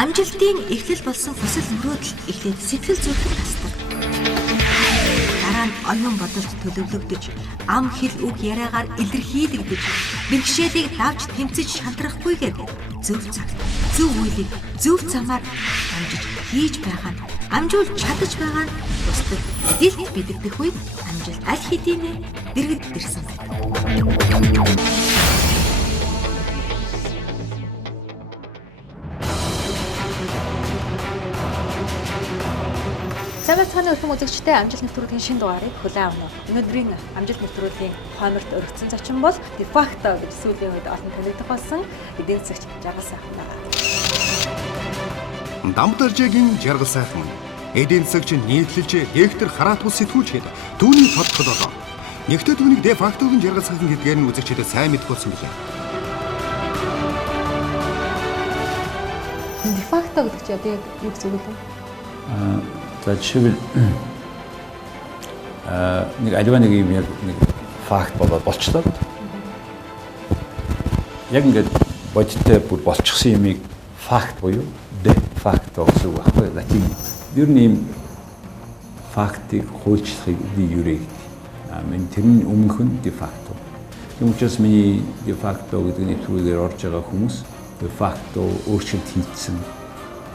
Амжилтын эхлэл болсон хүсэл мөрөөдөл эхлээд сэтгэл зүрхэд тасдаг. Дараа нь оюун бодолд төлөвлөгдөж, ам хэл үг яриагаар илэрхийлэгдэж, бэрхшээлийг давж тэмцэж шантрахгүйгээр зөв цагт, зөв үеийг зөв замаар амжиж хийж байгаа нь амжуулж чадаж байгаа нь бусдад дэлд бидэгдэх үед амжилт аль хэдийнэ дэргэддэрсэн байна. Цаавцааны өрхөн үзэгчтэй амжилт нэвтрүүлгийн шинэ дугаарыг хүлээн авна. Өнөөдрийн амжилт нэвтрүүлгийн хойморт өргөцсөн зочин бол de facto гэж сүүлийн үед олон танигдах болсон эдийн засагч Жаргал сайхан байна. Дамтаржагийн Жаргал сайхан эдийн засагч нийтлэлж лектор хараатус сэтгүүлчгээд түүний тодтол болоо. Нэгтээ түүнийг de facto-гийн Жаргал сайхан гэдгээр нь үзэгчдэд сайн мэдэх болсон билээ. De facto гэдэг чинь одоо юу гэж үг вэ? За жишээлбэл нэг аливаа нэг юм яг нэг факт болоод болчлоо. Яг ингээд бодиттой бүр болчихсон юмыг факт буюу де факто гэсэн үг байхгүй латин. Ер нь ийм фактыг хуульчлахыг би юрэг. Мен тэрний өмнөх нь де факто. Тийм учраас миний де факто гэдэг нэвтрүүлгээр орж байгаа хүмүүс де факто өөрчлөлт хийсэн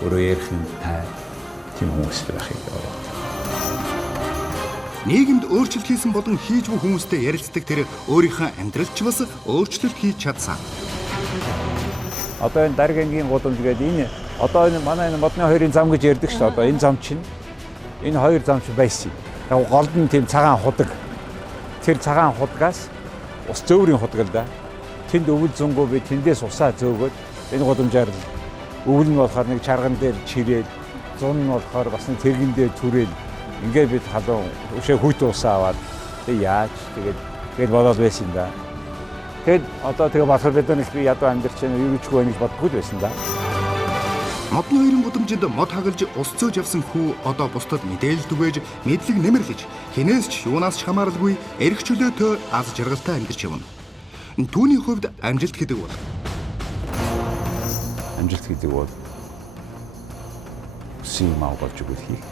өөрөө ярих юм тай тийм хүмүүс байхыг ороод. Нийгэмд өөрчлөлт хийсэн болон хийж буй хүмүүстэй ярилцдаг тэр өөрийнхөө амьдралд ч бас өөрчлөлт хийж чадсан. Одоо энэ даргангийн гудамж гэдэг энэ одоо энэ манай энэ модны хоёрын зам гэж ярьдаг шүү дээ. Одоо энэ зам чинь энэ хоёр зам чинь байсан. Яг гол нь тийм цагаан худаг. Тэр цагаан худгаас ус зөөврийн худаг л да. Тэнд өвөл зөнгөө би тэндээс усаа зөөгөөд энэ гудамжаар өвөл нь болохоор нэг чарган дээр чирээд зун нь болохоор бас нэг тэрэгэн дээр түрээд ингээд бид халуун өшөө хүйтэн усаа аваад тэг яаж тэгээд болоод байсан да. Тэгэд одоо тэгээ болохоор бид нэг би ядуу амьдарч байна юу гэж хөө нэг бодгүй байсан да. Модны хоёрын гудамжинд мод хагалж ус зөөж явсан хүү одоо бусдад мэдээлэл түгээж мэдлэг нэмэрлэж хинээс ч юунаас ч хамааралгүй эрх чөлөөтэй аз жаргалтай амьдарч явна. Түүний хувьд амжилт гэдэг бол симаа болж өгөх хийх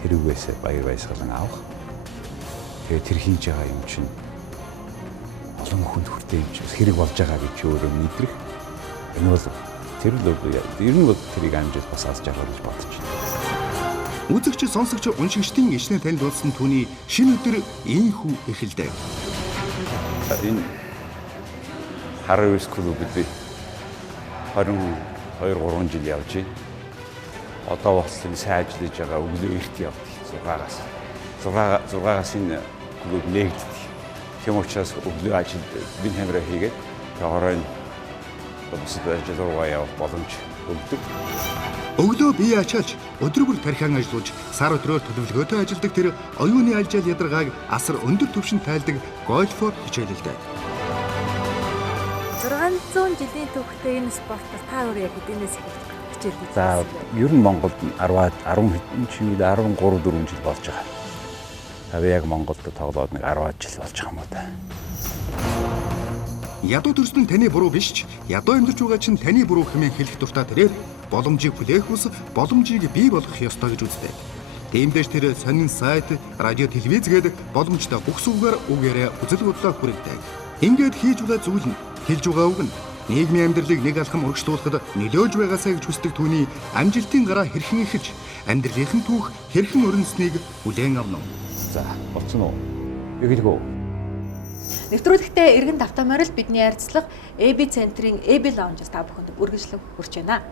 тэрүүгээс баяр баясгалан авах тэгээ тэр хийж байгаа юм чинь олон хүнд хүртээ юм чинь хэрэг болж байгаа гэж өөрөө мэдрэх энэ бол тэр л ер нь бол тэрийг амжилт бас аз жаргал гэж бодож байна. Үзэгч сонсогч уншигчдын ичнэр танд дуулсан түүний шинэ өдөр ийхүү эхэлдэг. Энэ Harvest клуб гэдэг 22-3 жил явж байна. Одоо бас энэ сайжлаж байгаа өглөө эрт явдаг 6-аас энэ клуб нэгддэг. Тийм учраас өглөө ажилд бин хамраа хийгээд хоорон бусад ажил явах боломж өгдөг. Өглөө бие ачаалж өдөр бүр тархиан ажиллаж сар өдрөөр төлөвлөгөөтэй ажилладаг тэр оюуны алжаал ядаргааг асар өндөр түвшинд тайлдаг гольфоор хичээлэлдэг. 600 жилийн түүхтэй энэ спортоор та өөрөө яг хэдийнээс хичээлдэг. За ер нь Монголд 13-4 жил болж байгаа. Тавь яг Монголд тоглоод нэг 10 жил болж байгаа юм уу та. Ядуу төрсөн таны буруу биш ч ядуу амьдарч байгаа чинь таны буруу хэмээн хэлэх дуртай тэрээр боломжийг хүлээх ус боломжийг бий болгох ёстой гэж үздэг. Тиймдээс тэр сонин сайт, радио, телевиз гээд боломжтой бүх сүгээр үг яриа үзэл бодлоо хүргэдэг. Ингээд хийж байгаа зүйл нь хэлж байгаа үг нь нийгмийн амьдралыг нэг алхам урагшлуулахад нөлөөж байгаасаа гэж хүсдэг түүний амжилтын гараа хэрхэн ихэж амьдралын түүх хэрхэн өрнөснийг хүлээн авна. За, болцсон уу? Ягдгөө. Нэвтрүүлэгтээ эргэн давтамаар л бидний ярилцлага AB центрийн AB Lounge-с та бүхэнд үргэлжлэн хүрч байна.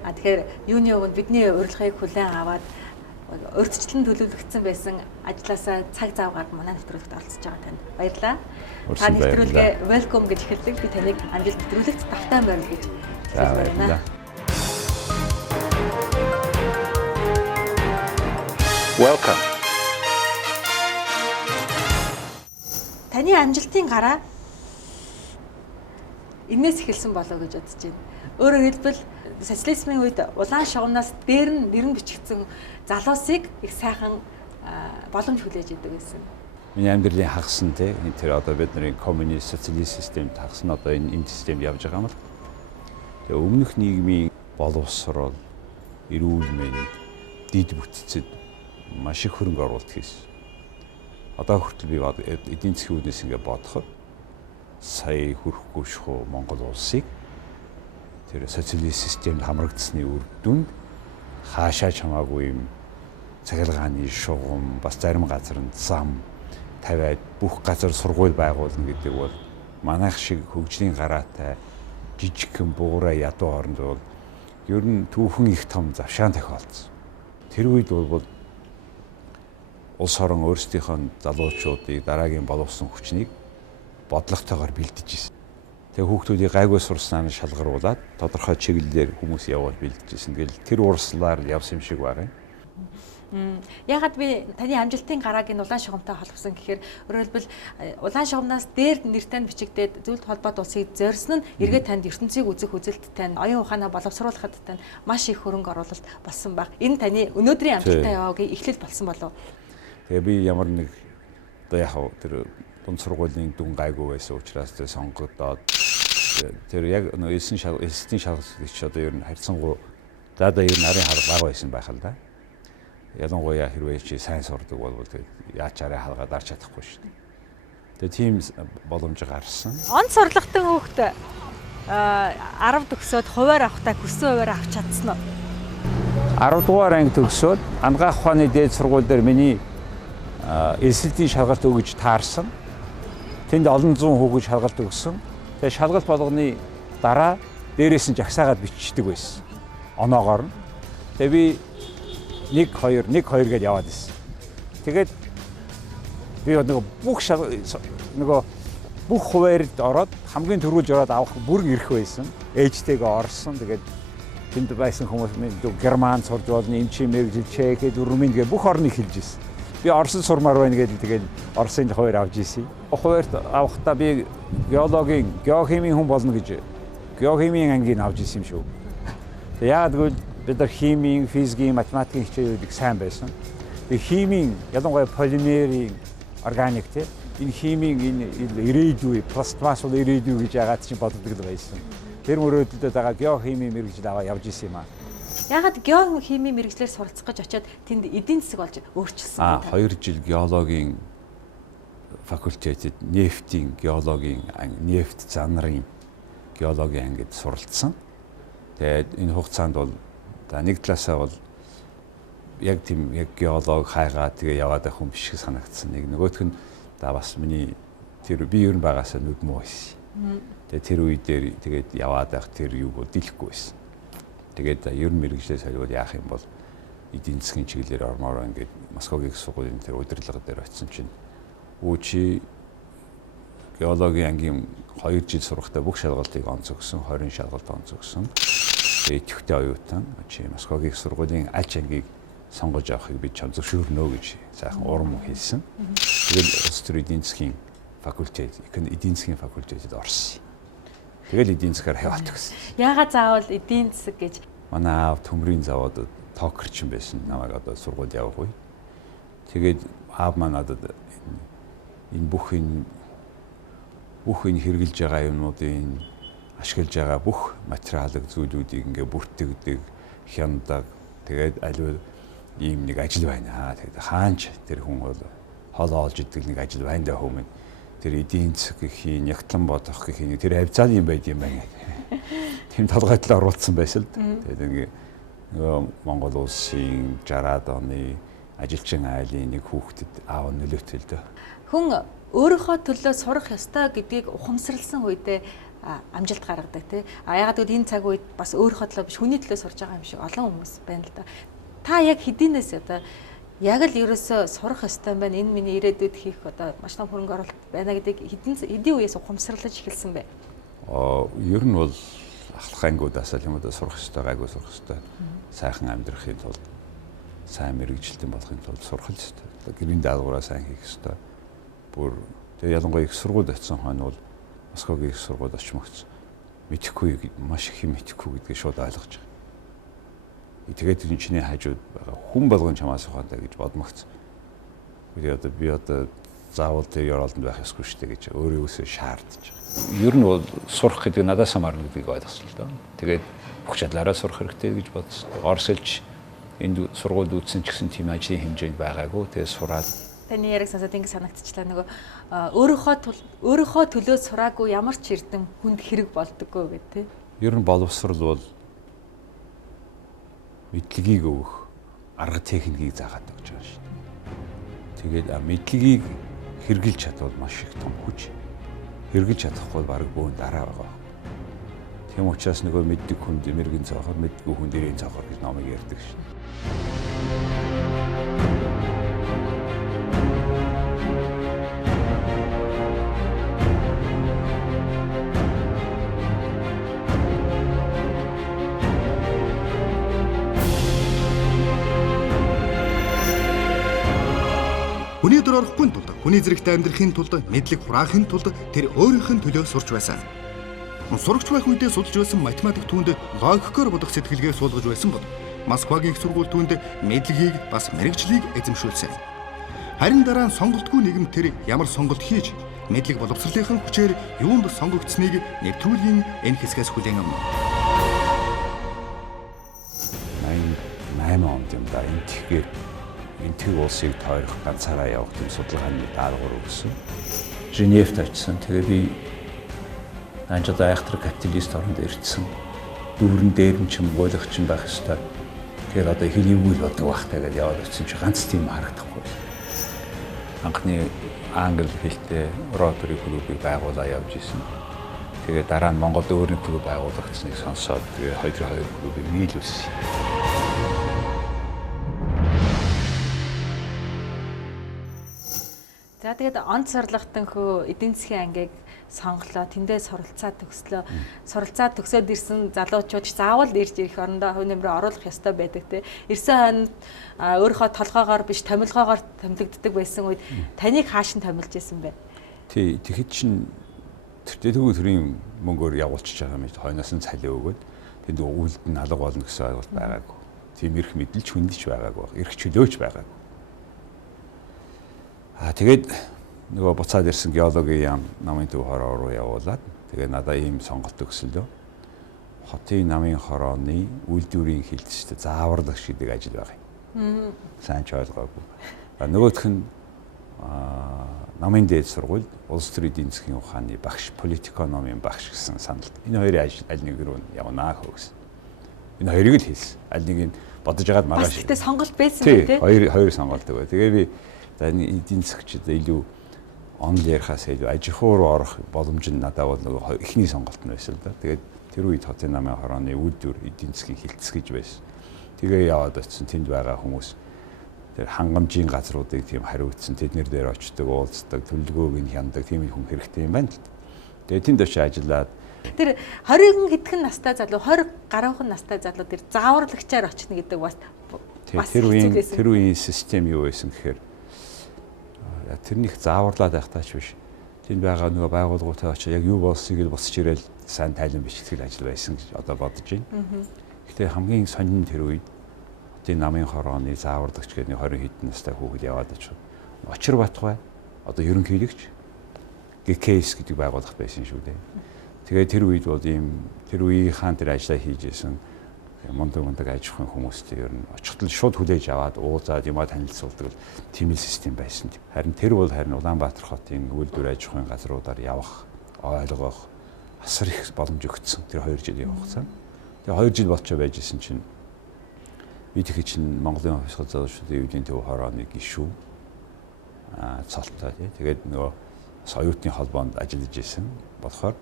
Тэгэхээр юуны өмнө бидний урилгыг хүлээн аваад урьдчилан төлөвлөгдсөн байсан ажлаасаа цаг зав гаргаж манай нэвтрүүлэгт оролцож байгаа танд баярлалаа. Та нэвтрүүлгээ welcome гэж хэлдэг. Би таныг амжилт нэвтрүүлэгт давтаан байр гэж хэлмээр байна. Welcome. Таны амжилтын гараа энээс эхэлсэн болоо гэж бодож байна. Өөрөөр хэлбэл социализмын үед улаан шугамнаас дээр нь нэрэн бичигдсэн залуусыг их сайхан боломж хүлээж идэг гэсэн. Миний амьдралын хагас нь тэр одоо бидний коммунист социалист системд хагас нь одоо энэ системд явж байгаа юм л. Тэгээ өмнөх нийгмийн боловсрол, эрүүл мэнд, дид бүтцэд маш их хөрөнгө оруулалт хийсэн. Одоо хүртэл би эдийн засгийн үүднээс ингээд бодоход сая хүрэхгүй шахуу Монгол улсыг тэр социалист системд хамрагдсны үр дүнд хаашаа чамаагүй юм цахилгааны шугам, бас зарим газар нь зам тавиад бүх газар сургууль байгуулна гэдэг бол манайх шиг хөгжлийн гараатай жижигхэн буураа ядуу оронд бол ер нь түүхэн их том завшаан тохиолдсон. Тэр үед бол улс орон өөрсдийнхөө залуучуудыг дараагийн боловсон хүчнийг бодлоготойгоор бэлдэж ирсэн. Тэгээ хүүхдүүдийг гайгүй сурснаар нь шалгаруулад тодорхой чиглэлээр хүмүүс явуулж бэлдэж ирсэн. Тэгэл тэр урслаар явсан юм шиг байна. Ягаад би таны амжилтын гарааг нь улаан шугамтай холбосон гэхээр өөрөлдвөл улаан шугамнаас дээр нэртэй бичигдээд зөвлөлт холбоот улсыг зорьсон нь эргээд танд ертөнцийг үзэх үзэлттэй, оюун ухаанаа боловсруулахад тань маш их хөрөнгө оруулалт болсон баг. Энэ таны өнөөдрийн амжилттай яваагийн эхлэл болсон болов уу? Тэгээ би ямар нэг одоо яг тэр дунд сургуулийн дүн гайгүй байсан учраас тэр сонгогдоод тэр яг нөө эсийн шалгалт одоо ер нь харьцангуй за одоо ер нь нарын харга бага байсан байх л да. Ялангуяа хэрвээ чи сайн сурдаг бол тэгээд яачаараа халгаад арч чадахгүй шүү дээ. Тэгээд тийм боломж гарсан. Он сурлагтан хүүхэд 10 төгсөөд хуваар авахтаа хүссэн хуваар авч чадсан уу? 10 дугаар анги төгсөөд ангаах ухааны дээд сургууль дээр миний эсэлтийн шалгалт өгөж таарсан. Тэнд олон зуун хүүхэд шалгалт өгсөн. Тэгээд шалгалт болгоны дараа дээрээс нь жагсаагаад бичдэг байсан. Оноогоор нь. Тэгээд би 1 2 гэж яваад ирсэн. Тэгээд би нөгөө бүх хуваарьд ороод хамгийн түрүүлж ороод авах бүрэн ирэх байсан. Ээжтэйгээ орсон. Тэгээд тэнд байсан хүмүүс герман сурж болно, эмчи мэргэжил, чек, румын гэ бүх орныг хэлж ирсэн. Би Оросд сурмаар байна гэдэг тэгээд Оросын хуваар авч ирсэн. Хуваарьд авахдаа би геохимийн хүн болно гэж геохимийн ангийг авч ирсэн юм шүү. Тэгээд яагаад бид нар химийн, физикийн, математикийн хичээлүүдийг сайн байсан. Тэгээ химийн ялангуяа полимерийн органик те энэ химийн энэ ирээдүй, пластмасс бол ирээдүй гэж яагаад ч боддог байсан. Тэр мөрөөдөлдөө байгаа геохимийн мэргэжил аваа явж исэн юм аа. Ягаад геохимийн мэргэжлэр суралцах гэж очиод тэнд эдийн засаг болж өөрчилсөн. 2 жил геологийн факультетэд нефтийн геологийн нефт занрын геологийн ангид суралцсан. Тэгээд энэ хугацаанд бол нэг талаасаа бол яг тийм яг геолог хайгаа тэгээ яваад байх хүн биш гэж санагдсан. Нэг нөгөөх нь бас миний тэр би ер нь багасаа нүдмөө байсан. Тэгээ тэр үе дээр тэгээд яваад байх тэр юу бол дийлэхгүй байсан. Тэгээд ер нь мэрэгжлээ солиод яах юм бол эдийн засгийн чиглэлээр ормоор ингээд Москвагийн сургуулийн тэр удирдлага дээр очисон чинь чи геологийн ангийн 2 жил сурахтаа бүх шалгалтыг онцгсон, 20 шалгалт онцгсон. Идэвхтэй оюутан чи Москвагийн сургуулийн ач ангийг сонгож авахыг би чам зөвшөөрнө гэж сайхан урам хэлсэн. Тэгэл улс төрийн эдийн засгийн факультет, эдийн засгийн факультетэд орсон. Тэгэл эдийн засгаар хаваад өгсөн. Яагаад заавал эдийн засаг гэж? Манай аав төмрийн заводод токерчин байсан. Намайг одоо сургууль явахгүй. Тэгээд аав маань надад энэ бүх энэ хэрэгжилж байгаа юмнуудын ашиглаж байгаа бүх материалыг зүйлүүдийг ингээ бүртгэдэг, хяндаг. Тэгээд аливаа ийм нэг ажил байна. Тэгээд хаанч тэр хүн бол хоолоо олж идэг нэг ажил байна даа хүмүүс. Тэр эдийн засаг гэхийн, ягтлан бодох гэхийн тэр авьцааны юм байд юм байна. Тэм толгойд л оруулсан байсан л. Тэгээд ингээ Монгол улсын 60-аад оны ажилчин айлын нэг хүүхдэд аав нөлөөтэй л дээ. Хүн өөрийнхөө төлөө сурах ёстой гэдгийг ухамсарласан үедээ амжилт гаргадаг тий. Ягаад гэвэл энэ цаг үед бас өөрийнхөө төлөө биш хүний төлөө сурж байгаа юм шиг олон хүмүүс байна л да. Та яг хэдийнээс одоо яг л ерөөсөө сурах ёстой байна. Энэ миний ирээдүйд хийх одоо маш том хөрөнгө оруулалт байна гэдгийг хэдийн үеэс ухамсарлаж эхэлсэн бэ? Ер нь бол ахлах ангиудаас л юм уу сурах ёстой, гайгүй сурах ёстой. Сайхан амьдрахын тулд, сайн мэрэгжилтэн болохын тулд сурах ёстой. Гэрийн даалгавраа сайн хийх ёстой. Бүр тэгээ ялангуяа их сургуульд очисон хойно бол Москвагийн их сургуульд очимогц мэдэхгүй маш их юм мэдэхгүй гэдгийг шууд ойлгож байгаа. Тэгээд энэ чиний хажууд байгаа хүн болгон чамаас ухаантай гэж бодмогц. Би одоо заавал тэр ёроолтонд байх ёсгүй шүү дээ гэж өөрөө өсөө шаардж байгаа. Ер нь бол сурах гэдэг надаас хамаарна гэдгийг ойлгосон л доо. Тэгээд бүх чадлаараа сурах хэрэгтэй гэж бодсон. Орсолж энд сургууль үүссэн ч гэсэн тийм ажлын хэмжээнд байгаагүй. Тэгээ сураад таны яриг сонсоод ингэ санагдчихлаа нөгөө өөрийнхөө төлөө сураагүй ямар ч эрдэм хүнд хэрэг болдоггүй гэх тээ. Ер нь боловсрал бол мэдлэгийг өгөх арга техникийг заагаад өгч байгаа шүү дээ. Тэгээд мэдлэгийг хэрэгжилж чадвал маш их том хүч. Хэрэгжилж чадахгүй баг бөөн дараа байгаа. Тийм учраас нөгөө мэддэг хүнд эмэргэн цаохор, мэддэггүй хүнд ирэн цаохор гэж номыг ярьдаг шүү дээ. Хүний дөр орохгүй тулд, хүний зэрэгтэй амьдрахын тулд, мэдлэг хураахын тулд тэр өөрийнх нь төлөө сурч байсан. Сурагч байх үедээ судалж байсан математик түүнд логикоор бодох сэтгэлгээ суулгаж байсан бол Москвагийн их сургууль түүнд мэдлэгийг бас мэрэгжлийг эзэмшүүлсэн. Харин дараа нь сонголтгүй нийгэм тэр ямар сонголт хийж мэдлэг боловсролынхын хүчээр юунд сонгогдсныг нэвтрүүлгийн энэ хэсгээс хүлээн авна. 88 онд юм да энэ тэгэхээр энтэг улсыг тойрох ганцаараа явах тийм судалгааны даалгавар өгсөн. Женевт очсон. Тэгээ би анжид айхтар капиталист оронд ирсэн. Дүүрэн дээр нь ч юм ойлгоч юм байх ёстой. Тэгэхээр одоо хэнийг үйл бодог бахтай гэдээ яваад очсон чи ганц тийм харагдахгүй. Анхны англи хэлтэй ротори клубыг байгуулаад явж исэн. Тэгээ дараа нь Монголд өөрийн клуб байгуулагдсныг сонсоод тэгээ хоёр клубыг нийлүүлсэн. За тэгээд онц сурлагтанхөө эдийн засгийн ангийг сонголоо, тэндээ суралцаа төгслөө. Суралцаа төгсөөд ирсэн залуучууд заавал ирж ирэх орондоо хувь нэмрээ оруулах ёстой байдаг те. Ирсэн хойно өөрийнхөө толгоогоор биш томилгоогоор томилогддог байсан үед таныг хааш нь томилж исэн бэ? Тий, тэгэхэд чинь тэртээ төрийн мөнгөөр явуулчих байгаа юм. Хойноос нь цалин өгөөд тэнд үлд нь алга болно гэсэн ойлголт байгаагүй. Тийм эрх мэдэлч хүндэж байгаагүй. Эрх чөлөөч байгаагүй. Тэгээд нөгөө буцаад ирсэн геологийн яам намын төв хороо руу явуулаад тэгээ надад ийм сонголт өгсөлөө. Хотын намын хорооны үйлдвэрийн хилдэлтэй зааварлагч гэдэг ажил байгаа юм. Сайн ч ойлгоогүй. Нөгөөх нь намын дээд сургууль улс төрийн эдийн засгийн ухааны багш, политикономийн багш гэсэн саналд. Энэ хоёрын ажил аль нэг рүү явнаа хөөс. Энэ хоёрыг л хийсэн. Аль нэг нь бодож байгаад маргааш. Тэгтээ сонголт байсан үү те? Хоёр сонголт өгөө. Тэгээ би энэ эдийн засгчид илүү онл ярихаас илүү аж ахуй руу орох боломж нь надад бол нөгөө эхний сонголт нь байсан л да. Тэгээд тэр үед хотын намын хорооны үйлдвэр эдийн засгийн хилцс гэж байсан. Тэгээ яваад очсон тэнд байгаа хүмүүс тэр хангамжийн газруудыг тийм хариуцсан тэднэр дээр очдог, уулздаг, төлөвлөгөөг нь хяндаг тийм хүн хэрэгтэй юм байна л. Тэгээд тэнд очиж ажиллаад тэр 20 хэдхэн настай залуу 20 гаруйхан настай залуу тэр зааварлагчаар очно гэдэг бас тэр үеийн систем юу байсан гэхээр тэрнийх зааварлаад байхтаач биш. Тэнд байгаа нөгөө байгууллагуудаа очиж яг юу болсыг л босч ирээл сайн тайлан бичтгэл ажил байсан гэж одоо бодож байна. Гэхдээ хамгийн сонин тэр үед хотын намын хорооны зааварлагч гэдэг 20 хэдэн настай хүүхэд яваад очив. Очир Батбай одоо ерөнхийлөгч ГКС гэдэг байгууллага байсан шүү дээ. Тэгээ тэр үед бол ийм тэр үеийнхэн тэр ажиллаа хийж исэн мундаг аж ахуйн хүмүүстэй ер нь очихтол шууд хүлээж аваад уулзаад юмаа танилцуулдаг тийм систем байсан. Харин тэр бол Улаанбаатар хотын үйлдвэр аж ахуйн газруудаар явах, ойлгох асар их боломж өгсөн. Тэр 2 жилийн хугацаанд. Тэгээ 2 жил болчоо байж исэн чинь би тэгэхэд чинь Монголын офис залуучуудын эвлийн төв хорооны гишүүн цолтой тий. Тэгээд нөгөө оюутны холбоонд ажиллаж исэн болохоор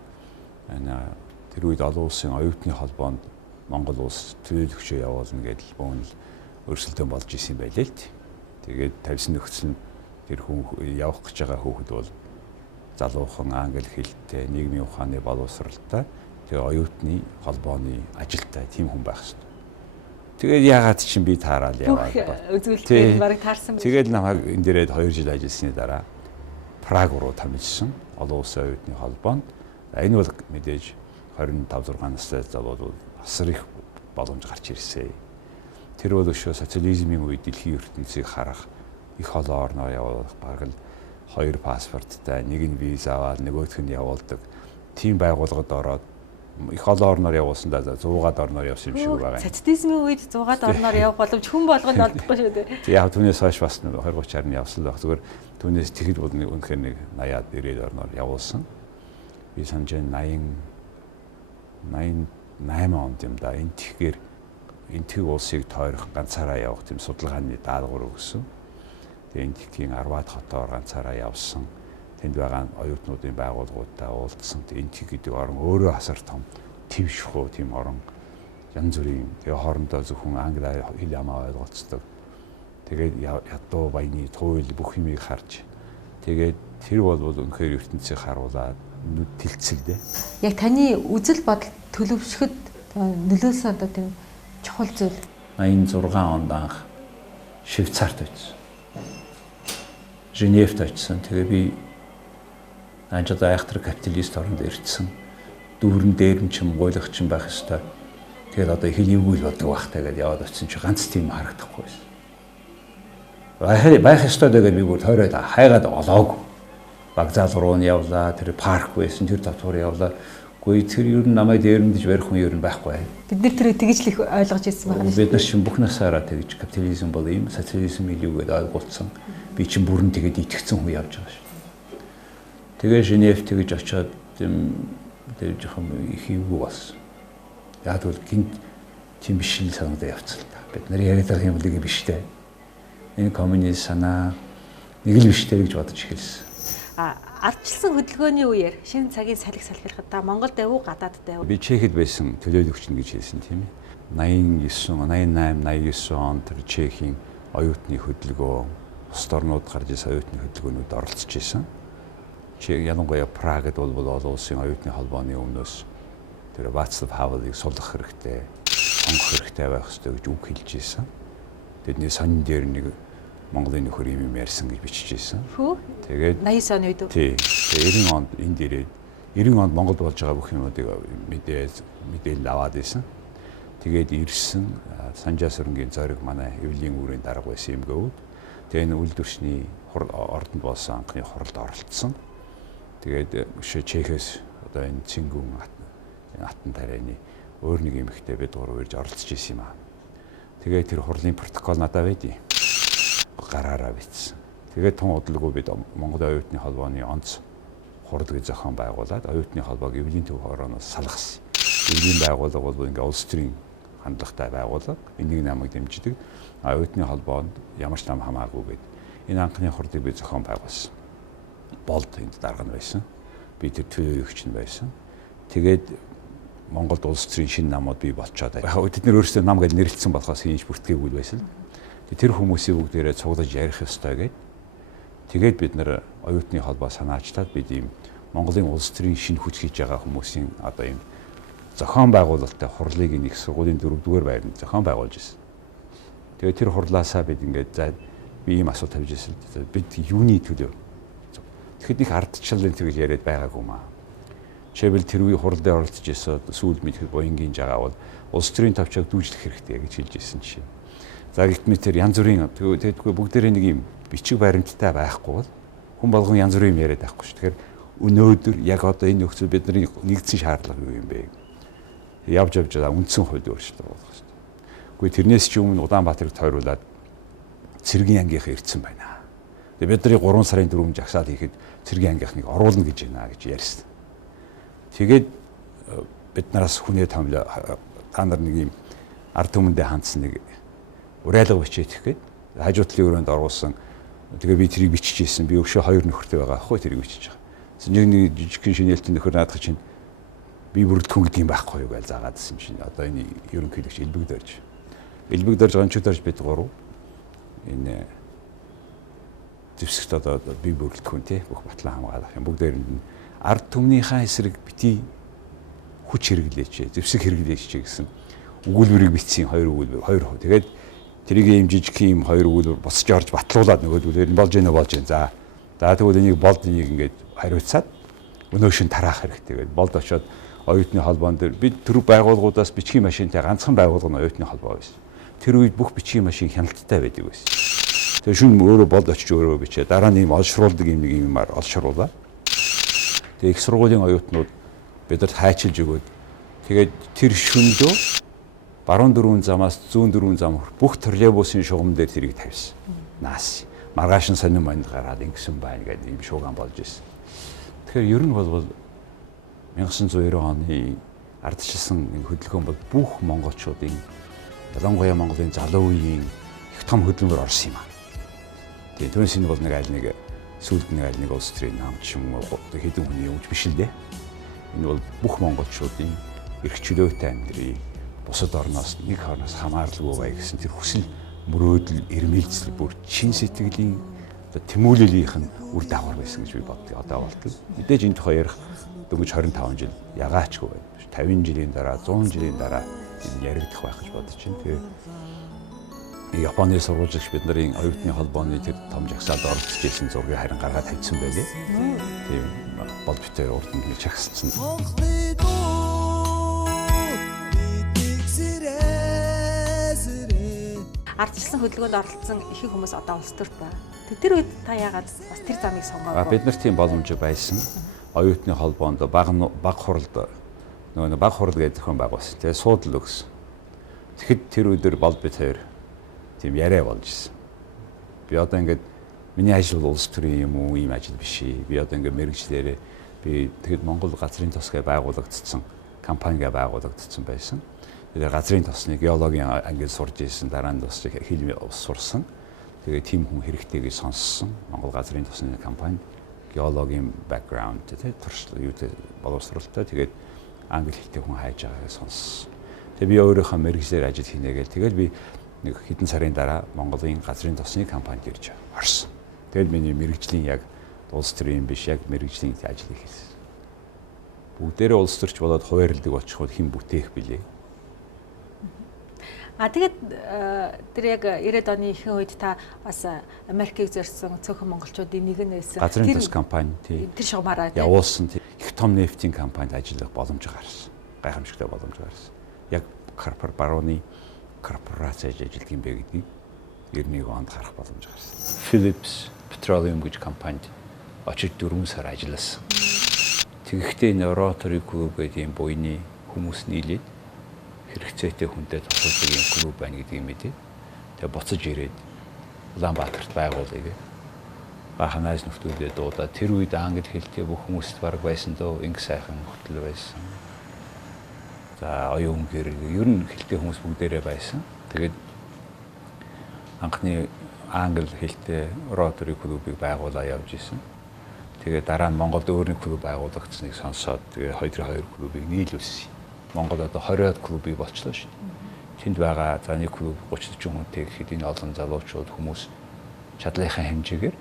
тэр үед олон улсын оюутны холбоонд Монгол улс төлөөлөгчөө явуулна гэдэл бөөн л өрсөлдөөн болж исэн байлээ л. Тэгээд тавьсан нөхцөл нь тэр хүн явах гэж байгаа хүүхэд бол залуухан англи хэлтэй, нийгмийн ухааны боловсралтай, тэгээ оюутны холбооны ажилтай тийм хүн байх хэрэгтэй. Тэгээд яагаад чинь би таарал яваад үзүүлэлтээр бараг таарсан байх. Тэгээд намайг энэ дээрээ 2 жил ажилласны дараа Праг руу томилсон. Олон улсын оюутны холбоонд. Энэ бол мэдээж 25-6 настай залуу асар их боломж гарч ирсэн. Тэр бол өшөө социализмын үед дэлхийн ертөнцийг харах, их олон орноо явуулах, бараг л 2 паспорттай, нэг нь виз аваад, нөгөөх нь явуулдаг. Тийм байгууллагад ороод их олон орноор явуулсан да 100-аад орноор явсан юм шиг байгаа юм. Социализмын үед 100-аад орноор явах боломж хүн болгонд олдохгүй шүү дээ. Яг түүнээс хойш бас 20-30 орны явсан л баг. Зүгээр түүнээс тэгэхэд бол үнэхээр нэг 80-аад 90-аад орноор явуулсан. Би санаж 88 онд юм да. Энэ тэгэхээр энтэг улсыг тойрох ганцаараа явах тийм судалгааны даалгавар өгсөн. Тэгээ энэ тхийн 10-аад хотоор ганцаараа явсан. Тэнд байгаа оюутнуудын байгууллагуудтай уулзсан. Энэ тийг гэдэг орн өөрөө асар том төв шухуу тийм орн янз бүрийн тэгээ хоорондоо зөвхөн англи хэл ямаа ойлголцдог. Тэгээд ядуу баяны туйл бүх юмыг харж тэгээд тэр бол үнэхээр ертөнцийг харуулад нүд тэлцэлдэ. Яг таны үзэл бодол төлөвшөхөд нөлөөсөн одоо тийм чухал зүйл 86 онд анх Швейцарт очсон. Женевт очсон. Тэгээ би анчаад айхтар капиталист оронд ирсэн. Дүүрэн дээрэмчин гойлогчин байх ёстой. Тэгээд одоо хэлийгүүл бодог бахтай гэдээ яваад очсон чи ганц тийм харагдахгүй байсан. Байх ёстой гэдэг би бүр тойроод хайгаад олоогүй. Багзаал руу нь явлаа, тэр парк байсан, тэр татвар явлаа. Гэхдээ тэр ер нь намайг дээрэмдэж барих хүн ер нь байхгүй. Бид нэр тэр тэгж л их ойлгож ирсэн байна. Бид нар чинь бүх насаараа тэгж капитализм бол юм, социализм илүү гэдэг ойлгуулсан. Би чинь бүрэн тэгээд итгэцэн хүн явж байгаа шүү. Тэгээ Женев тэгж очиод тэр жоохон их юу болсон. Яг бол гинт тийм биш л санагдаа явцсан та. Бид нар яриад юм бол биш дээ. Энэ коммунист санаа нэг л биш дээ гэж бодож эхэлсэн. Ардчилсан хөдөлгөөний үеэр шинэ цагийн салхи салхилахад та Монголд байв уу, гадаад байв уу? Би Чехэд байсан төлөөлөгч гэж хэлсэн тийм ээ. 89, 89 онд тэр Чехийн оюутны хөдөлгөөн, бусад орнууд гарч ирсэн оюутны хөдөлгөөнүүд оролцож исэн. Ялангуяа Прагад бол олон улсын оюутны холбооны өмнөөс тэр Václav Havelыг суллах хэрэгтэй, сонгох хэрэгтэй байх ёстой гэж үг хэлж исэн. Тэдний сонин дээр нэг Монголын нөхөр юм ярьсан гэж бичиж исэн. Тэгээд 89 оны үед үү? Тий. 90 онд энд ирээд 90 онд Монголд болж байгаа бүх юмуудыг мэдээлэл аваад исэн. Тэгээд ирсэн Санжаа сүрэнгийн зориг манай Эвлийн үүрийн дарга байсан юм гэв. Тэгээ энэ үйлдвэрчний ордонд болсон анхны хуралд оролцсон. Тэгээд Чехээс одоо энэ Цингүн атан тарианы өөр нэг эмэгтэй бид гурав ирж оролцож исэн юм аа. Тэгээд тэр хурлын протокол надад байдیں۔ Гараараа бичсэн. Тэгээд тун удалгүй бид Монгол оюутны холбооны онц хурал гэж зохион байгуулад оюутны холбоог Эвлийн төв хорооноос салгасан. Эвлийн байгууллага бол ингээ улс төрийн хандлагатай байгууллага. Энийг намайг дэмждэг. Оюутны холбоонд ямар ч нам хамаагүй гэд энэ анхны хурлыг би зохион байгуулсан. Болд энд дарга нь байсан. Би тэр төлөөлөгч нь байсан. Тэгээд Монголд улс төрийн шинэ намууд бий болчоод яг бид нар өөрсдөө нам гэж нэрлэлсэн болохоос хийж бүртгээгүй байсан. Тэр хүмүүсийн бүгдээрээ цуглаж ярих ёстой гэд. Тэгээд бид нар оюутны холбоо санаачлаад бид ийм Монголын улс төрийн шинэ хүч хийж байгаа хүмүүсийн одоо ийм зохион байгуулалттай хурлыг нэг сургуулийн 4-р байранд зохион байгуулж ирсэн. Тэгээд тэр хурлаасаа бид ингээд за би ийм асуулт тавьж ирсэн. Бид юуны төлөө. Тэгэхэд их ардчлалын төгөл яриад байгаагүй маа. Жишээлбэл тэр үе хуралд оролцож ирсэн сүүл мэдхэд боёнгийн жагаа бол улс төрийн товчоог дүүжлэх хэрэгтэй гэж хэлж ирсэн жишээ. За гэхдээ тэр янз бүрийн тэгэдгүй бүгдээрээ нэг юм бичиг баримттай байхгүй бол хүн болгон янз бүрийн юм яриад байхгүй шүү. Тэгэхээр өнөөдөр яг одоо энэ нөхцөл бидний нэгдсэн шаардлага юу юм бэ? Явж үндсэн хувьд өөрчлөлт болох шүү. Гэхдээ тэрнээс ч өмнө Улаанбаатарыг тойруулаад Цэргийн ангийнхаа ирсэн байна. Тэгээ бидний 3 сарын 4-нд жагсаал хийхэд Цэргийн ангийнхныг оруулна гэж байна гэж ярьсан. Тэгээд бид нараас хүнээ томлоо та нар нэг юм ард түмэндээ хандсан нэг уриалга бичээдэх гээд хажуу талын өрөөнд оруулсан. Тэгээ би тэрийг бичиж ийсэн. Би өшөө 2 нөхөртэй байгаа аахгүй тэрийг бичиж байгаа. Нэг жижигхэн шинэлтэн нөхөр наадах чинь би бүрэлдэхүүн гэдэг юм байхгүй юу гэж заагаадсэн чинь одоо энэ ерөнхийлөгч элбэг дөрж гончуудаарч бид гурав энэ зэвсэгт одоо би бүрэлдэхүүн тий бүх батлан хамгаалах юм бүгдээр нь ард түмнийхээ эсрэг бити хүч хэрэглээч зэвсэг хэрэглээч гэсэн өгүүлбэрийг бичсэн 2 өгүүлбэр 2. Тэгээд тэрийг ийм жижиг юм 2 өгүүлбэр босч орж батлуулаад нөгөөдгүүл болж гэнэ болж гэн. За тэгвэл энийг болд энийг ингээд хариуцаад өнөө шин тараах хэрэгтэй гэдэг. Болд очоод оюутны холбоон дээр бид тэр байгууллагуудаас бичгийн машинтай ганцхан байгуулга нь оюутны холбоо байсан. Тэр үед бүх бичгийн машин хяналттай байдаг байсан. Тэгээ шүн өөрөө болд очиж өөрөө бичээ. Дараа нь ийм олшруулдаг юм нэг юмар олшруулаа. Тэгээ их сургуулийн оюутнууд бидэрт хайчилж өгөөд Тэгээд тэр шөнөдөө баруун дөрвөн замаас зүүн дөрвөн зам бүх троллейбусын шугам дээр тэрийг тавьсан. Наас маргааш нь сонин манд гараад ингэсэн байна гэдэг ийм шууган болж ирсэн. Тэгэхээр ер нь бол 1990 оны ардчилсан хөдөлгөөн бол бүх монголчуудын ялангуяа Монголын залуу үеийн их том хөдөлмөр орсон юм аа. Тэгээд түүнээс энэ бол нэг аль нэг сүүлд нэг аль нэг улс төрийн намч юм уу хэдэн хүний өмч биш л дээ. Энэ бол бүх монголчуудын эрх чөлөөтэй амьдрий бусад орноос нэг орноос хамааралгүй бай гэсэн тэр хүсэл мөрөөдөл эрмэлзэл бүр чин сэтгэлийн тэмүүлэлийнх нь үр дагавар байсан гэж би боддог. Одоо болтол мэдээж энэ тухай ярих дөнгөж 25 жил ягаачгүй байна. 50 жилийн дараа 100 жилийн дараа энэ яригдах байх гэж бодож байна. Тэгээ Японы сурвалжлагч бид нарын оюутны холбооны тэр том жагсаалд оролцож ирсэн зургийг харин гаргаад тавьсан байлээ. Тийм бол битээр урд нь чагсалсан. Ардчилсан хөдөлгөөнд оролцсон ихэнх хүмүүс одоо улс төрт байна. Тэр үед та яагаад бас тэр замыг сонгоогүй? Бид нар тийм боломж байсан. Оюутны холбоонд баг хуралд нөгөө баг хурал гэдэг зохион байгуулсан. Тэгээ суудлал өгсөн. Тэгэхэд тэр өдөр бол бит хоёр тийм яриа болж ирсэн. Би одоо ингээд миний ажил улс төрийн юм уу ийм ажил биш. Би одоо ингээд мэрэгчлэрээ би тэгэхэд Монгол газрын тосгой байгуулагдсан компанига байгуулагдсан байсан. Тэгээд газрын тосны геологийн ангид сурж ирсэн дараа нь бас хилми сурсан. Тэгээд тим хүн хэрэгтэй гэж сонссон. Монгол газрын тосны компани геологийн бэкграунд тэгээд туршлага юутэй боловсролтой тэгээд англи хэлтэй хүн хайж байгааг сонссон. Тэгээд би өөрийнхөө мэрэгчлэр ажил хийнэ гээл тэгээд би нэг хэдэн сарын дараа Монголын газрын тосны компанид ирж орсон. Тэгээд миний мэрэгжлийн яг улс төрийн биш яг мэрэгжлийн ажил хийсэн. Бүгдээрээ улс төрч болоод хуваарлдаг очиход хэн бүтээх билээ. Тэгээд тэр яг 90-ад оны ихэнх үед та бас Америкийг зорьсон цөөхөн монголчуудын нэг нь байсан. Газрын тос компани тэр шугамаараа явуулсан их том нефтийн компанид ажиллах боломж гарсан. Гайхамшигтай боломж гарсан. Яг барууны корпорац ажилладаг юм бэ гэдгийг 91 онд харах боломж гарсан. Philips Petroleum гэж компанид очиж 4 сар ажилласан. Тэгэхдээ энэ Rotary Club гэдэг юм буйны хүмүүс нийлээд хэрэгцээтэй хүнтэй тусалдаг юм клуб байна гэдгийг мэдээ. Тэгээ буцаж ирээд Улаанбаатарт байгуулъя гэ. Баханаас нөхдүүдээ дуудаад тэр үед англи хэлтэй бүх хүмүүст баг байсан дөө инг сайхан хөтөл байсан. За оюун гэр ер нь хэлтэй хүмүүс бүгдээрээ байсан. Тэгээд анхны англи хэлтэй Rotary клубыг байгуулаад явж исэн. Тэгээд дараа нь Монголд өөр нэг клуб байгуулагдсныг сонсоод тэгээд хоёр клубыг нийлүүлсэн. Монгол одоо 20-аад клубыг болчлоо шүү. Тэнд байгаа за нэг клуб 30-40 хүнтэй гэхэд энэ олон залуучууд хүмүүс чадлынхаа хэмжээгээр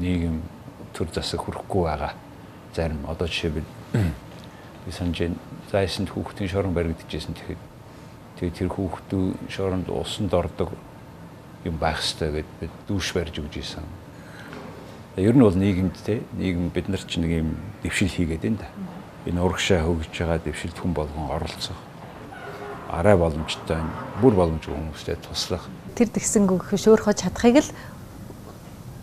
нийгэм төр засаг хүрэхгүй байгаа. Зарим одоо жишээлбэл би санжин зайсанд хүүхдийн шорон баригдчихсэн тэгэхэд тэр хүүхдүүд шоронд усанд ордог юм байх хэрэгтэй гэд бид дүүш барьж өгч ийсэн. Ер нь бол нийгэмд нийгэм бид нар ч нэг юм дэвшил хийгээд байна да. Энэ урагшаа хөгжиж байгаа дэвшилт хүн болгон оролцох арай боломжтой бүр боломжгүй хүмүүстэй туслах тэр тэгсэнгүү гэхш өөрөө чадахыг л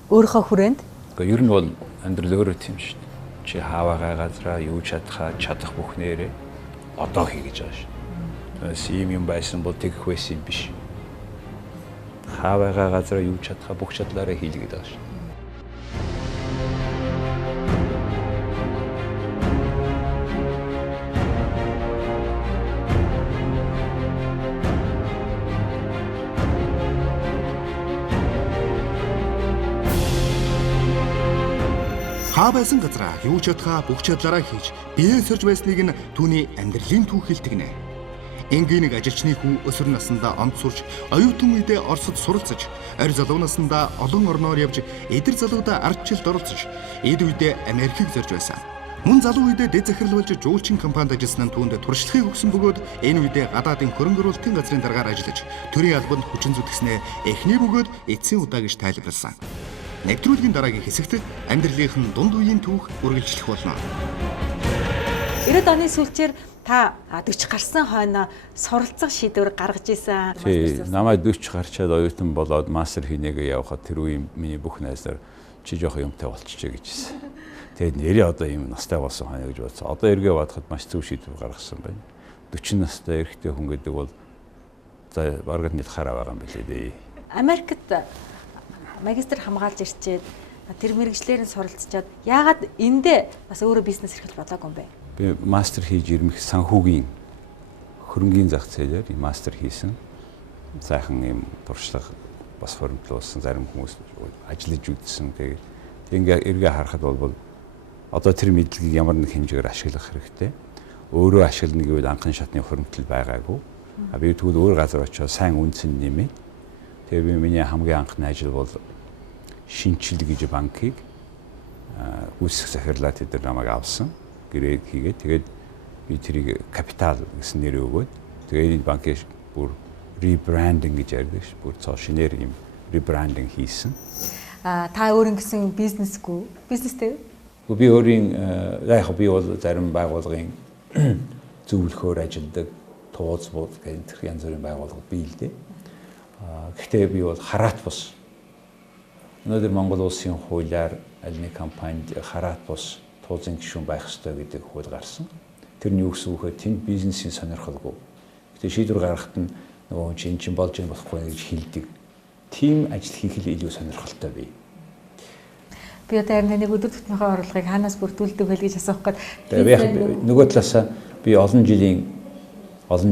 өөрийнхөө хүрээнд ер нь бол амьдрал өөрөө тийм шүү дээ. Чи хааваа газраа юу чадах бүх нэрээ одоо хийгэж байгаа шүү. Тэгээс ийм юм байсан бол тэгэх байсан юм биш. Хааваа газраа юу чадхаа бүх чадлаараа хийлгээд байгаа шүү. Хаа байсан газраа юу чадхаа бүх чадлаараа хийж бие сорж байсныг нь түүний амьдралын түүх хэлтгэнэ. Энгийн нэг ажилчны хүү өсвөр насндаа онц сурч, оюутан үедээ Оросд суралцаж, орь залуу наснда олон орноор явж, эдэр залуудаа ардчилд оролцож, эд үедээ Америкийг зорж байсан. Мөн залуу үедээ дэд захирал болж жуулчин компанид ажилласан түүнд туршлагыг өгсөн бөгөөд энэ үедээ гадаадын хөрөнгө оруулалтын газрын даргаар ажиллаж, төрийн албанд хүчин зүтгэснээ эхний бөгөөд эцсийн удаа гэж тайлбарласан. Нэвтрүүлгийн дараагийн хэсэгт амьдралынх нь дунд үеийн түүх үргэлжлэх болно. 90-ад оны сүүлчээр та 40 гарсан хойно суралцах шийдвэр гаргаж исэн. Намайг 40 гарчаад оюутан болоод мастер хийнэгээ явхад тэр үеийн миний бүх найз нар чи жоох юмтай болчихжээ гэж хэлсэн. Тэгээд нэрээ одоо юм настай болсон хойно гэж бодсон. Одоо эргээ бодоход маш зөв шийдвэр гаргасан байна. 40 настай эрэгтэй хүн гэдэг бол за бараг нийт хараа байгаа юм билээ дээ. Америкт магистр хамгаалж ирчээд тэр мэрэгчлэрийн суралцчаад яагаад эндээ бас өөрөө бизнес эрхэлж болоогүй юм бэ? Би мастер хийж ирмэх санхүүгийн хөрөнгийн зах зээлээр мастер хийсэн. Сайхан юм туршлага бас хөрөмтлүүлсэн зарим хүмүүс ажиллаж үзсэн. Тэгээд ингээ эргээ харахад бол одоо тэр мэдлэгийг ямар нэг хэмжээгээр ашиглах хэрэгтэй. Өөрөө ашиглана гэвэл анхны шатны хөрөмтөл байгаагүй. Би тэгвэл өөр газар очиж сайн үнцэн нэмээ. Тэгээд би миний хамгийн анхны ажил бол шинчил гэж банкыг үүсгэх захирлаад тэд намайг авсан. Гэрээ хийгээд тэгээд би тэрийг капитал гэсэн нэр өгөөд тэгээд энэ банкыг бүр ребрандинг гэж ярьдаг ш. Бүр цоо шинээр юм ребрандинг хийсэн. Та өөрийн гэсэн бизнесгүй бизнестэй? Би өөрийн яг би бол зарим байгууллагын зөвлөхөөр ажилладаг тууз бод гэх янз бүрийн байгууллагууд бий л дээ. Гэхдээ би бол хараат бус. Өнөөдөр Монгол улсын хуулиар аль нэг компанид хараат бус туузын гишүүн байх ёстой гэдэг хууль гарсан. Тэр нь юу гэсэн үг вэ? Тэнд бизнесийн сонирхолгүй. Гэтэ шийдвэр гаргахад нь нөгөө чинь болж юм болохгүй гэж хэлдэг. Тим ажил хийх л илүү сонирхолтой бий. Би одоо нэг өдөр тутмынхаа орлогыг хаанаас бүрдүүлдэг вэ гэж асуух гээд нөгөө талаасаа би олон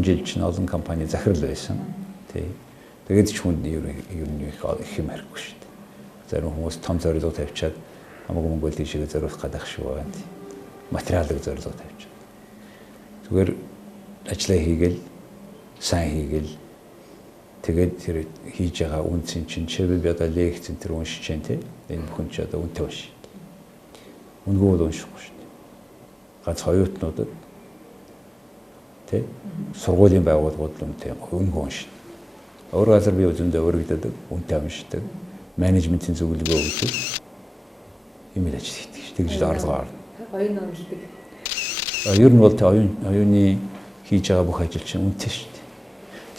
жил чинь олон компани захирал байсан. Тэгээд ч хүнд ер нь их юм харихгүй шүү дээ. Зарим хүмүүс том зорилго тавьчаад хамаагүй Монголын шиг зориулах гадах шүү байна. Материалыг зорилго тавьчаад. Зүгээр ажиллаа хийгээл сайн хийгээл тэгээд тэр хийж байгаа үнцэн чинь чивэ би одоо лекцэн тэр уншиж чинь те энэ бүхэн ч одоо үнтэй биш. Үнгөө бол уншихгүй шүү дээ. Ганц хоёртнуудад те сургуулийн байгууллагууд л үнтэй үнгөө уншина. Өөр газар би үзэндээ өргөдөг үнтэй уншдаг. Менежментийн зөвлөгөө өгдөг. Ийм л ажил хийдэг шүү. Тэгж л орлого авна. Оюун уншдаг. Ер нь бол тэ оюуны хийж байгаа бүх ажил чинь үнэтэй шүү дээ.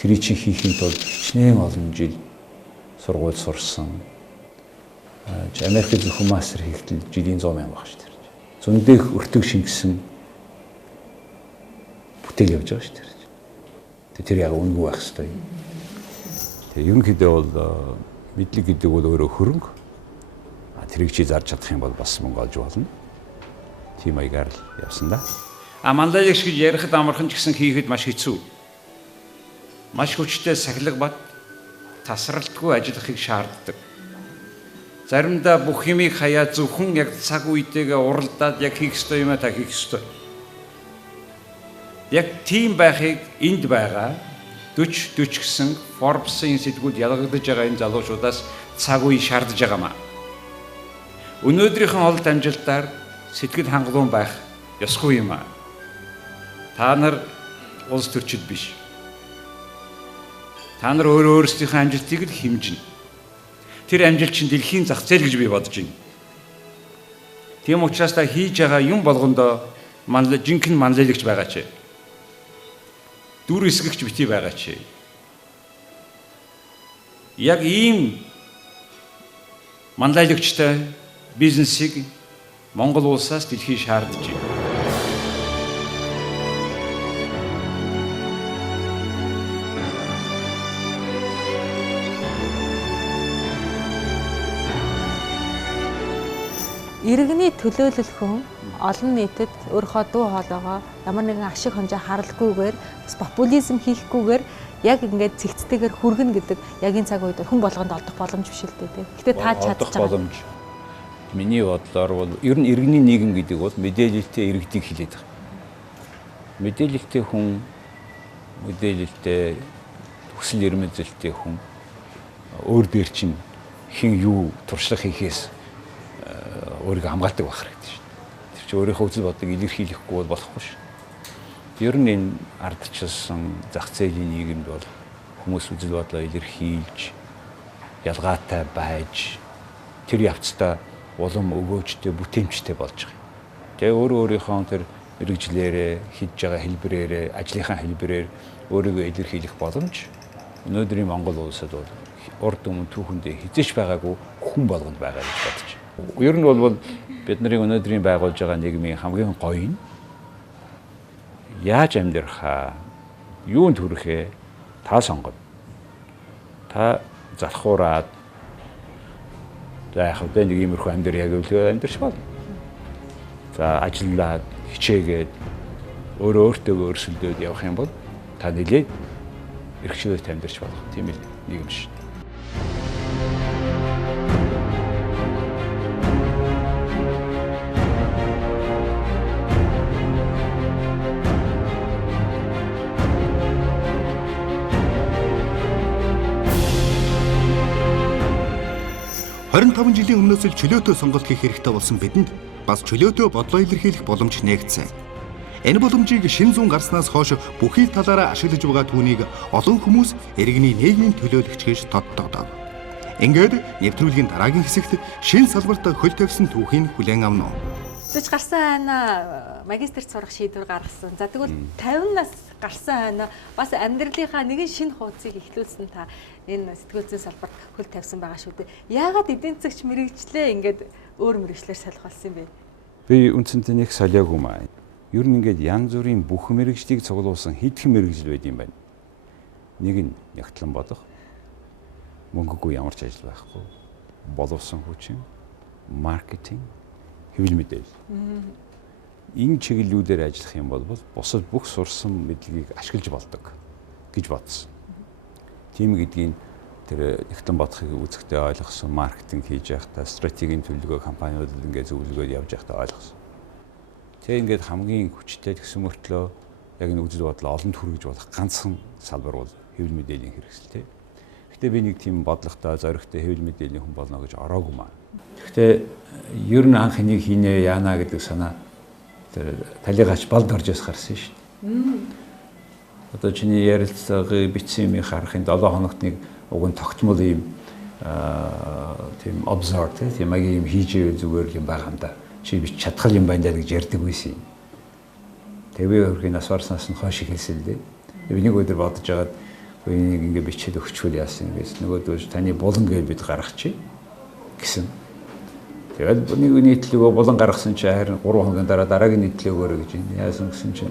Тэрийг чи хийхин тулд хичнээн олон жил сургууль сурсан. Америкт зөвхөн мастер хийхдээ жилийн 100,000 баг шүү дээ. Зөндөх өртөг шингэсэн бүтээл явж байгаа шүү дээ. Тэр яг үнгүй байх хэрэгтэй. Тэгээ ерөнхийдөө бол мэдлэг гэдэг бол өөрөө хөрөнгө. Тэрийг чи зарж чадах юм бол бас мөнгө олж болно. Тийм маягаар л явсан да. Манлайлагч гэж ярихад амархан ч гэсэн хийхэд маш хэцүү. Маш хүчтэй сахилга бат тасралтгүй ажиллахыг шаарддаг. Заримдаа бүх юмыг хаяа зөвхөн яг цаг үетэйгээ уралдаад яг хийх ёстой юм а та хийх ёстой. Яг тийм байхыг энд байгаа 40 гэсэн Forbes-ийн сэтгүүлд ялгагдаж байгаа энэ залуучуудаас цаг үе шаардж байгаамаа. Өнөөдрийнхэн олд амжилтаар сэтгэл хангалуун байх ёсгүй юм а. Та нар улс төрчид биш. Та нар өөрсдийнхөө амжилтыг л хэмжинэ. Тэр амжилт чинь дэлхийн зах зээл гэж би бодож байна. Тийм учраас та хийж байгаа юм болгондоо жинхэнэ манлайлагч байгаа ч. Дүр эсгэгч битгий байгаа ч. Яг ийм манлайлагчтай бизнесийг Монгол улсаас дэлхий шаардж байна. Иргэний төлөөлөл хүн олон нийтэд өөрийнхөө дуу хоолойгоо ямар нэгэн ашиг хонжоо харалгүйгээр бас популизм хийхгүйгээр яг ингээд цэгцтэйгээр хүргэнэ гэдэг яг энэ цаг үед хүн болгонд олдох боломж биш л дээ. Гэтэ та чадчих байгаа. Миний бодлоор бол ер нь иргэний нийгэм гэдэг бол мэдээлэлтэй иргэдийг хилээд байгаа. Мэдээлэлтэй хүн, мэдээлэлтэй төсөл эрмэлзэлтэй хүн өөр дээр чинь хэн юу туршлага хийхээс өөрийгөө хамгаалдаг байх хэрэгтэй шүү. Тэр чинь өөрийнхөө үзэл бодлыг илэрхийлэхгүй бол болохгүй шүү. Ер нь энэ ардчилсан зах зээлийн нийгэмд бол хүмүүс үзэл бодлоо илэрхийлж, ялгаатай байж, тэр явцдаа улам өгөөжтэй, бүтээмжтэй болж байгаа. Тэгээ өөрийнхөө тэр мэрэгжлээрээ, хийж байгаа хэлбэрээрээ, ажлынхаа хэлбэрээр өөрийгөө илэрхийлэх боломж өнөөдрийн Монгол улсад бол урд өмнө түүхэндээ хизээч байгаагүй хүн болгонд байгаа гэж бодож байна. Ер нь бол бидний өнөөдрийн байгуулж байгаа нийгмийн хамгийн гоё нь яаж амьдрахаа, юунд хүрэхээ та сонгоно. Та залхуураад за яг одоо нэг иймэрхүү амьдрал яг өвлөө амьдарч байна. За ажиллаад хичээгээд өөртөө өөрсөлдөөд явах юм бол та нэлээд эрхшээлтэй амьдарч болох тийм л нийгэм шүү. «25 жилийн өмнөөс л чөлөөтэй сонголт хийх хэрэгтэй болсон бидэнд бас чөлөөтэй бодлоо илэрхийлэх боломж нээгдсэн. Энэ боломжийг шин зүүн гарснаас хойш бүхий талаараа ашиглаж байгаа түүнийг олон хүмүүс иргэний нийгмийн төлөөлөгч гэж тодтогдов. Ингээд нэвтрүүлгийн дараагийн хэсэгт шин салбарт хөл тавьсан түүхийг хүлээн авна. Зөвч гарсан хойно магистрт сурах шийдвэр гаргасан. За тэгвэл 50 нас гарсан хойно бас амьдралынхаа нэгэн шинэ хуудсыг эхлүүлсэн та энэ сэтгүүл зүйн салбарт хөл тавьсан байгаа шүү дээ. Яагаад эдийн засагч мэрэгчлээ ингээд өөр мэрэгчлэр салах болсон юм бэ? Би үндсэндээ нэг солиагүй маа. Ер нь ингээд янз бүрийн бүх мэрэгжлийг цуглуулсан хэдхэн мэрэгжил байд юм байна. Нэг нь нягтлан бодох, мөнгөгүй ямар ч ажил байхгүй, боловсон хүчин, маркетинг, хэвлэл мэдээлэл. Энэ чиглэлүүдээр ажиллах юм бол бусад бүх сурсан мэдлэгийг ашиглаж болдог гэж бодсон. Тийм гэдгийг тэр нягтлан бодохыг үзэхдээ ойлгосон, маркетинг хийж байхдаа стратегийн төлөвлөгөө компаниудад ингээд зөвлөгөөд явж байхдаа ойлгосон. Тэгээ ингээд хамгийн хүчтэй гэсэн мөртлөө яг энэ үзэл бодол олонд хүргэж болох ганцхан салбар бол хэвлэл мэдээллийн хэрэгсэл. Гэхдээ би нэг тийм бодлоготой, зоригтой хэвлэл мэдээллийн хүн болно гэж ороогүй маа. Гэхдээ ер нь анх энийг хийнэ яана гэдэг санаа тэр талигаач балд орж яс гарсан шүү дээ. Одоо чиний ярилцлагыг бичсэн юм харахын 7 хоногт нэг уг нь тогтмол юм тийм observe тийм магийн юм хийж ивэл зүгээр юм байгаа юм да. Чи бич чадхал юм байна даа гэж ярьдаг байсан юм. Тэгээ би өөрхийн нас барснаас нь хойш хэлсэн л дээ. Би нэг өдөр бодож агаад энийг ингээ бичээд өгчвөл яасан гэсэн. Нөгөөдөө таны булан гэж бид гаргачих гэсэн. Тэгээд нэг нийтлэгөө булан гаргасан чи харин 3 хоногийн дараа дараагийн нийтлэг өгөөрэй гэж юм. Яасан гэсэн чинь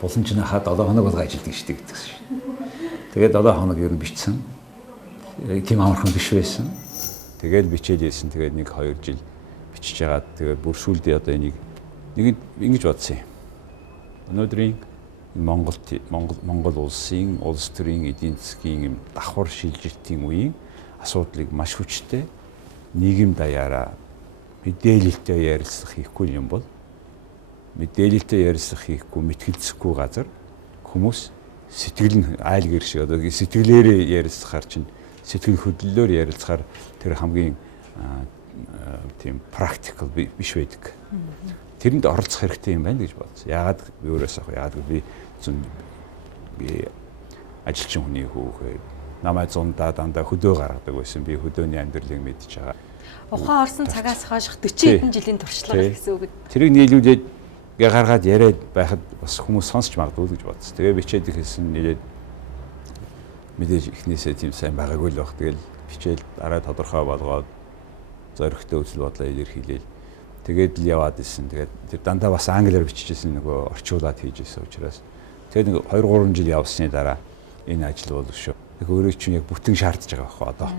булан чинь хаад 7 хоног бол ажилтдаг шүү дээ гэсэн шин. Тэгээд 7 хоног ер нь бичсэн. Тийм амархан биш байсан. Тэгээд бичээд ийсэн. Тэгээд 1-2 жил бичиж байгаа. Тэгээд бүр сүүлдээ одоо энийг нэг ингэж бодсон юм. Өнөөдрийн Монгол улсын улс төрийн эдийн засгийн юм давхар шилжилтийн үеийн асуудлыг маш хүчтэй нийгэм даяараа мэдээлэлтэй ярилцах хийхгүй юм бол мэдээлэлтэй ярилцах хийхгүй мэтгэлцэхгүй газар хүмүүс сэтгэл нь айл гэр шиг одоо сэтгэлээрээ ярилцахаар чинь сэтгэл хөдлөлөөр ярилцахаар тэр хамгийн тийм практикал биш байдаг. Тэрэнд оролцох хэрэгтэй юм байна гэж бодсон. Яагаад би өөрөөс авах яагаад би ажилчин хүний хүүхээр намайг зундаа дандаа хөдөө гаргадаг байсан. Би хөдөөний амьдралыг мэдж байгаа. Ухаан орсон цагаас хойш 40 хэдэн жилийн туршлага гэсэн үг. Тэрийг нийлүүлээд гаргаад яриад байхад бас хүмүүс сонсч магадгүй гэж бодсон. Тэгээ бичээд ихсэн нэлээд мэдээж ихнээсээ тийм сайн байгаагүй л баг. Тэгэл бичээл дараа тодорхой болгоод зоригтой үзэл бодлоо илэрхийлээл. Тэгээд л яваад исэн. Тэгээд тэр дандаа бас англиар бичижсэн нөгөө орчуулад хийжсэн учраас тэгээд нэг 2-3 жил явсны дараа энэ ажил бол шүү. Яг өөрөө чинь яг бүтэн шаардж байгаа байхгүй одоо.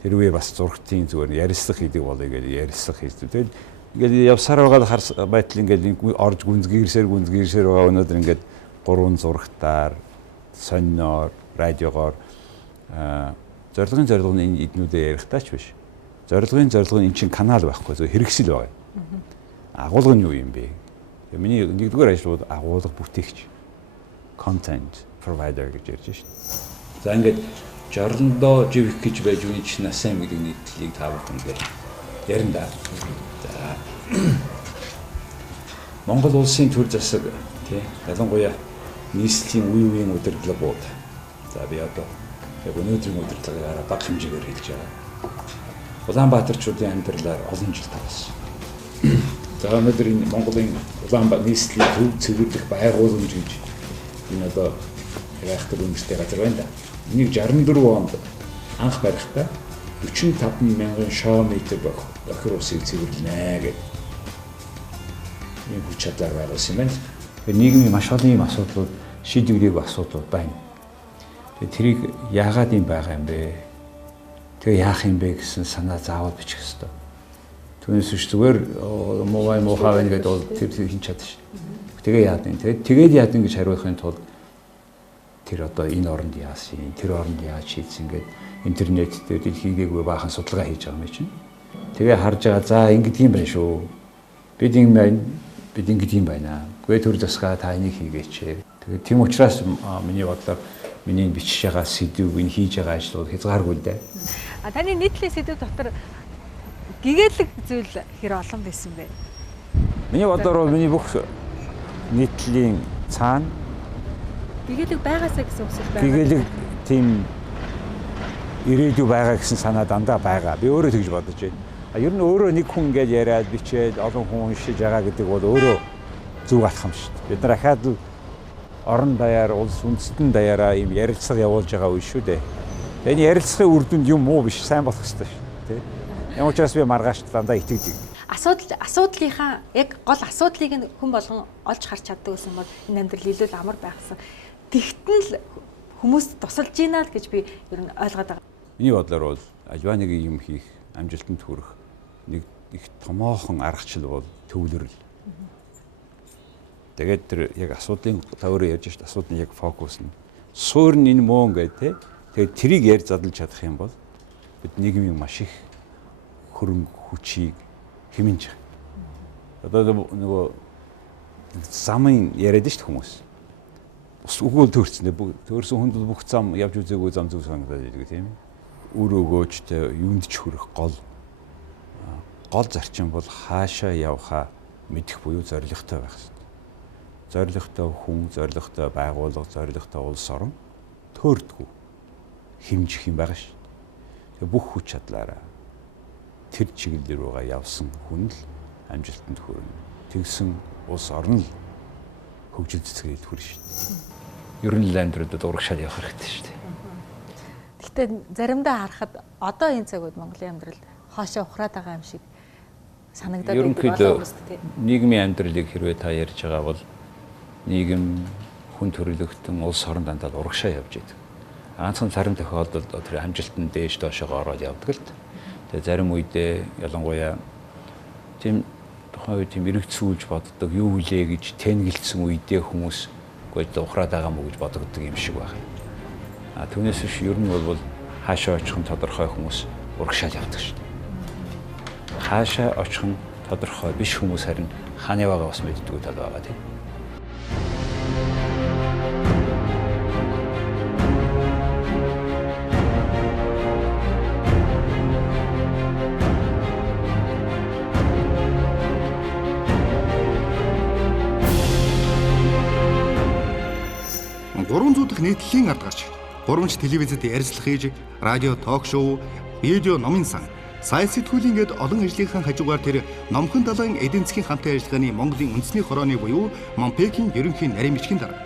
Тэр үе бас зургтын зүгээр ярилцлага хийдэг болоё гэж ярилцлага хийсэн. Тэгээд ингээд явсаар байгаа байтал ингээд орж гүнзгийрсээр байгаа өнөөдөр ингээд 3 зургатаар сониноор радиогоор зорилгын энэ эднүүдээ ярихтаач биш. Зорилгын энэ чинь канал байхгүй зөв хэрэгсэл байгаа. Агуулга нь юу юм бэ? Миний нэгдүгээр ажил бол агуулга бүтээгч. Content provider гэж ярьж шин. За ингээд жорлондоо живэх гэж байж үний чинь насаа гэдэг нийтлэлийг та бүхэн ингээд ярина да. За Монгол улсын төр засаг тий ялангуяа нийслэлийн үеийн удирдлагууд. За би одоо яг өнөөдрийн удирдлагаараа бага хэмжээгээр хэлж байгаа. Улаанбаатарчуудын амьдралаар олон жил тавсан. За өнөөдөр энэ Монголын Улаанбаатар нийслэлийн төв цэвэрлэх байгууламж гэж энэ одоо яахдаг үнэтэй газар байна да. Энийг 64 онд анх барихдаа 45,000 шометр бохир усыг цэвэрлэнэ гэдэг ийм хүч чадлаар байгуулсан юм байна. Нийгмийн маш олон ийм асуудлууд шийдвэрийг асуудал байна. Тэгээ тэрийг яагаад юм байгаа юм бэ? Тэгээ яах юм бэ гэсэн санаа заавал бичих ёстой. Түүнээс биш зүгээр муухай байна гэдэг бол тэр хийж чадна шүү. Тэгээ яадын. Тэгээд яадын гэж хариулахын тулд тэр одоо энэ оронд яасан, тэр оронд яаж шийдсэн гэдэг интернет дээр дэлхийгээгүй баахан судалгаа хийж байгаа юм чинь. Тэгээ харж байгаа за ингэдэг юм байна шүү. Бид ингэдэг юм байна. Гүй төр засгаа та энийг хийгээч. Тэгээ тийм учраас миний бодлоор миний бичиж байгаа сэдв, энэ хийж байгаа ажлууд хязгааргүй л дээ. Таны нийтлэг сэдв дотор гэгээлэг зүйл хэр олон байсан бэ? Миний бодлоор миний бүх нийтлийн цаана гэгээлэг байгаасаа гэсэн үгсэл байгаа. гэгээлэг тийм ирээдүй байгаа гэсэн санаа дандаа байгаа. Би өөрөө тэгж бодож байна. Ер нь өөрөө нэг хүн ингэж яриад бичээд олон хүн уншиж байгаа гэдэг бол өөрөө зүг алхам шүү дээ. Бид нар ахаад л орон даяар улс үндэстэн даяараа ийм ярилцлага явуулж байгаа үе шүү дээ. Энэ ярилцлагын үр дүнд юм уу биш сайн болох хэрэгтэй шүү дээ. Ямар ч бас би маргааш дандаа итгэдэг. Асуудлынхаа яг гол асуудлыг нь хүн болгон олж харж чаддаг гэсэн бол энэ амьдрал илүү л амар байхсан. Тэгтэн л хүмүүст тусалж ийна л гэж би ер нь ойлгоод байгаа. Миний бодлоор бол альва нэг юм хийх, амжилтанд хүрэх нэг их томоохон аргачлал бол төвлөрөл. Тэгээд тэр яг асуудлын та өөрөө ярьж шít асуудлын яг фокус нь суурь нь энэ мөн гэдэг те. Тэгээд тэрийг ярьж задлж чадах юм бол бид нийгмийн маш их хөрөнгө хүчийг хэмнэж байгаа. Одоо нөгөө замын яриад шít хүмүүс. Ус өгөөл төрсөн төрсөн хүнд бүх зам явж үзээгүй зам зүг санагдаад байдаг тийм. Үр өгөөжтэй юунд ч хүрэх гол зарчим бол хаашаа явхаа мэдэх буюу зорилготой байх хэрэгтэй. Зорилготой хүн, зорилготой байгууллага, зорилготой улс орн төөрдгүү хэмжих юм байгаа шүү. Тэгээ бүх хүч чадлаараа тэр чиглэл рүүгээ явсан хүн л амжилтанд хүрнэ. Тэгсэн улс орн л хөгжил цэцгээд хүрнэ шүү. Ер нь л амьдралд урагшаад явах хэрэгтэй шүү. Гэхдээ заримдаа харахад одоо энэ цаг үед Монголын амьдрал хоошоо ухраад байгаа юм шиг санагдаад байна. Нийгмийн амьдралыг хэрвээ та ярьж байгаа бол нийгэм хүн төрөлхтөн улс орон дандаа урагшаа явж идэг. Ганцхан зарим тохиолдолд тэр амжилтанд дээш доошоо ороод явдаг л. Тэгээ зарим үедээ ялангуяа тийм тухайн үед тийм эргэцүүлж боддог юу хүлээ гэж тэнгэлсэн үедээ хүмүүс гойд ухраад байгаа мó гэж бодогддог юм шиг байна. Түүнээс биш ер нь бол хаашаа очих нь тодорхой хүмүүс урагшаал явдаг шүү дээ. Хаашаа очих нь тодорхой биш хүмүүс харин хааны байгаа бас мэддэггүй тал байгаа тийм. Нийтлэлийн ард гарч 3 телевизэд ярилцлага хийж, радио, ток шоу, видео, номын сан, сайн сэтгүүлийн гээд олон ажлынхаа хажуугаар тэр номхон далайн эдийн засгийн хамтын ажиллагааны Монголын үндэсний хорооны буюу Монпекийн ерөнхий нарийн бичгийн дарга,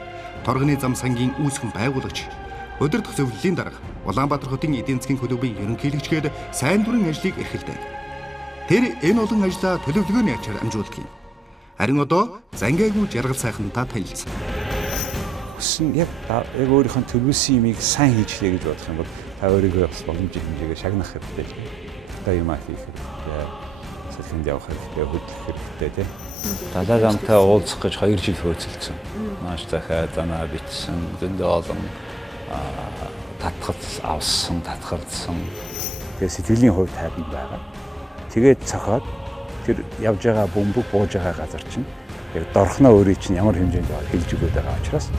торгоны зам сангийн үүсгэн байгуулагч, удирдах зөвлөлийн дарга, Улаанбаатар хотын эдийн засгийн клубын ерөнхийлөгчгээд сайн дурын ажлыг эрхэлдэг. Тэр энэ олон ажлаа төлөвлөгөөний ачаар амжуулдаг юм. Харин одоо зангиагүй жаргал сайхантаа танилцсан. Яг өөрийнхөө төлөвлөсөн юмыг сайн хийчлээ гэж бодох юм бол та өөрийгөө бас боломжтой хэмжээгээр шагнах хэрэгтэй. Одоо юм хийх хэрэгтэй. Салхинд явах хэрэгтэй, хөдлөх хэрэгтэй тийм. Далай замтай уулзах гэж 2 жил хөөцөлдсөн. Маш захиа занаа бичсэн, зөндөө олон татгалзсан. Тэгээ сэтгэлийн хувьд хайранд байгаа. Тэгээд цохоод тэр явж байгаа бөмбөг бууж байгаа газар чинь яг дорхноо өөрийн чинь ямар хэмжээнд хэлж өгöd байгаа учраас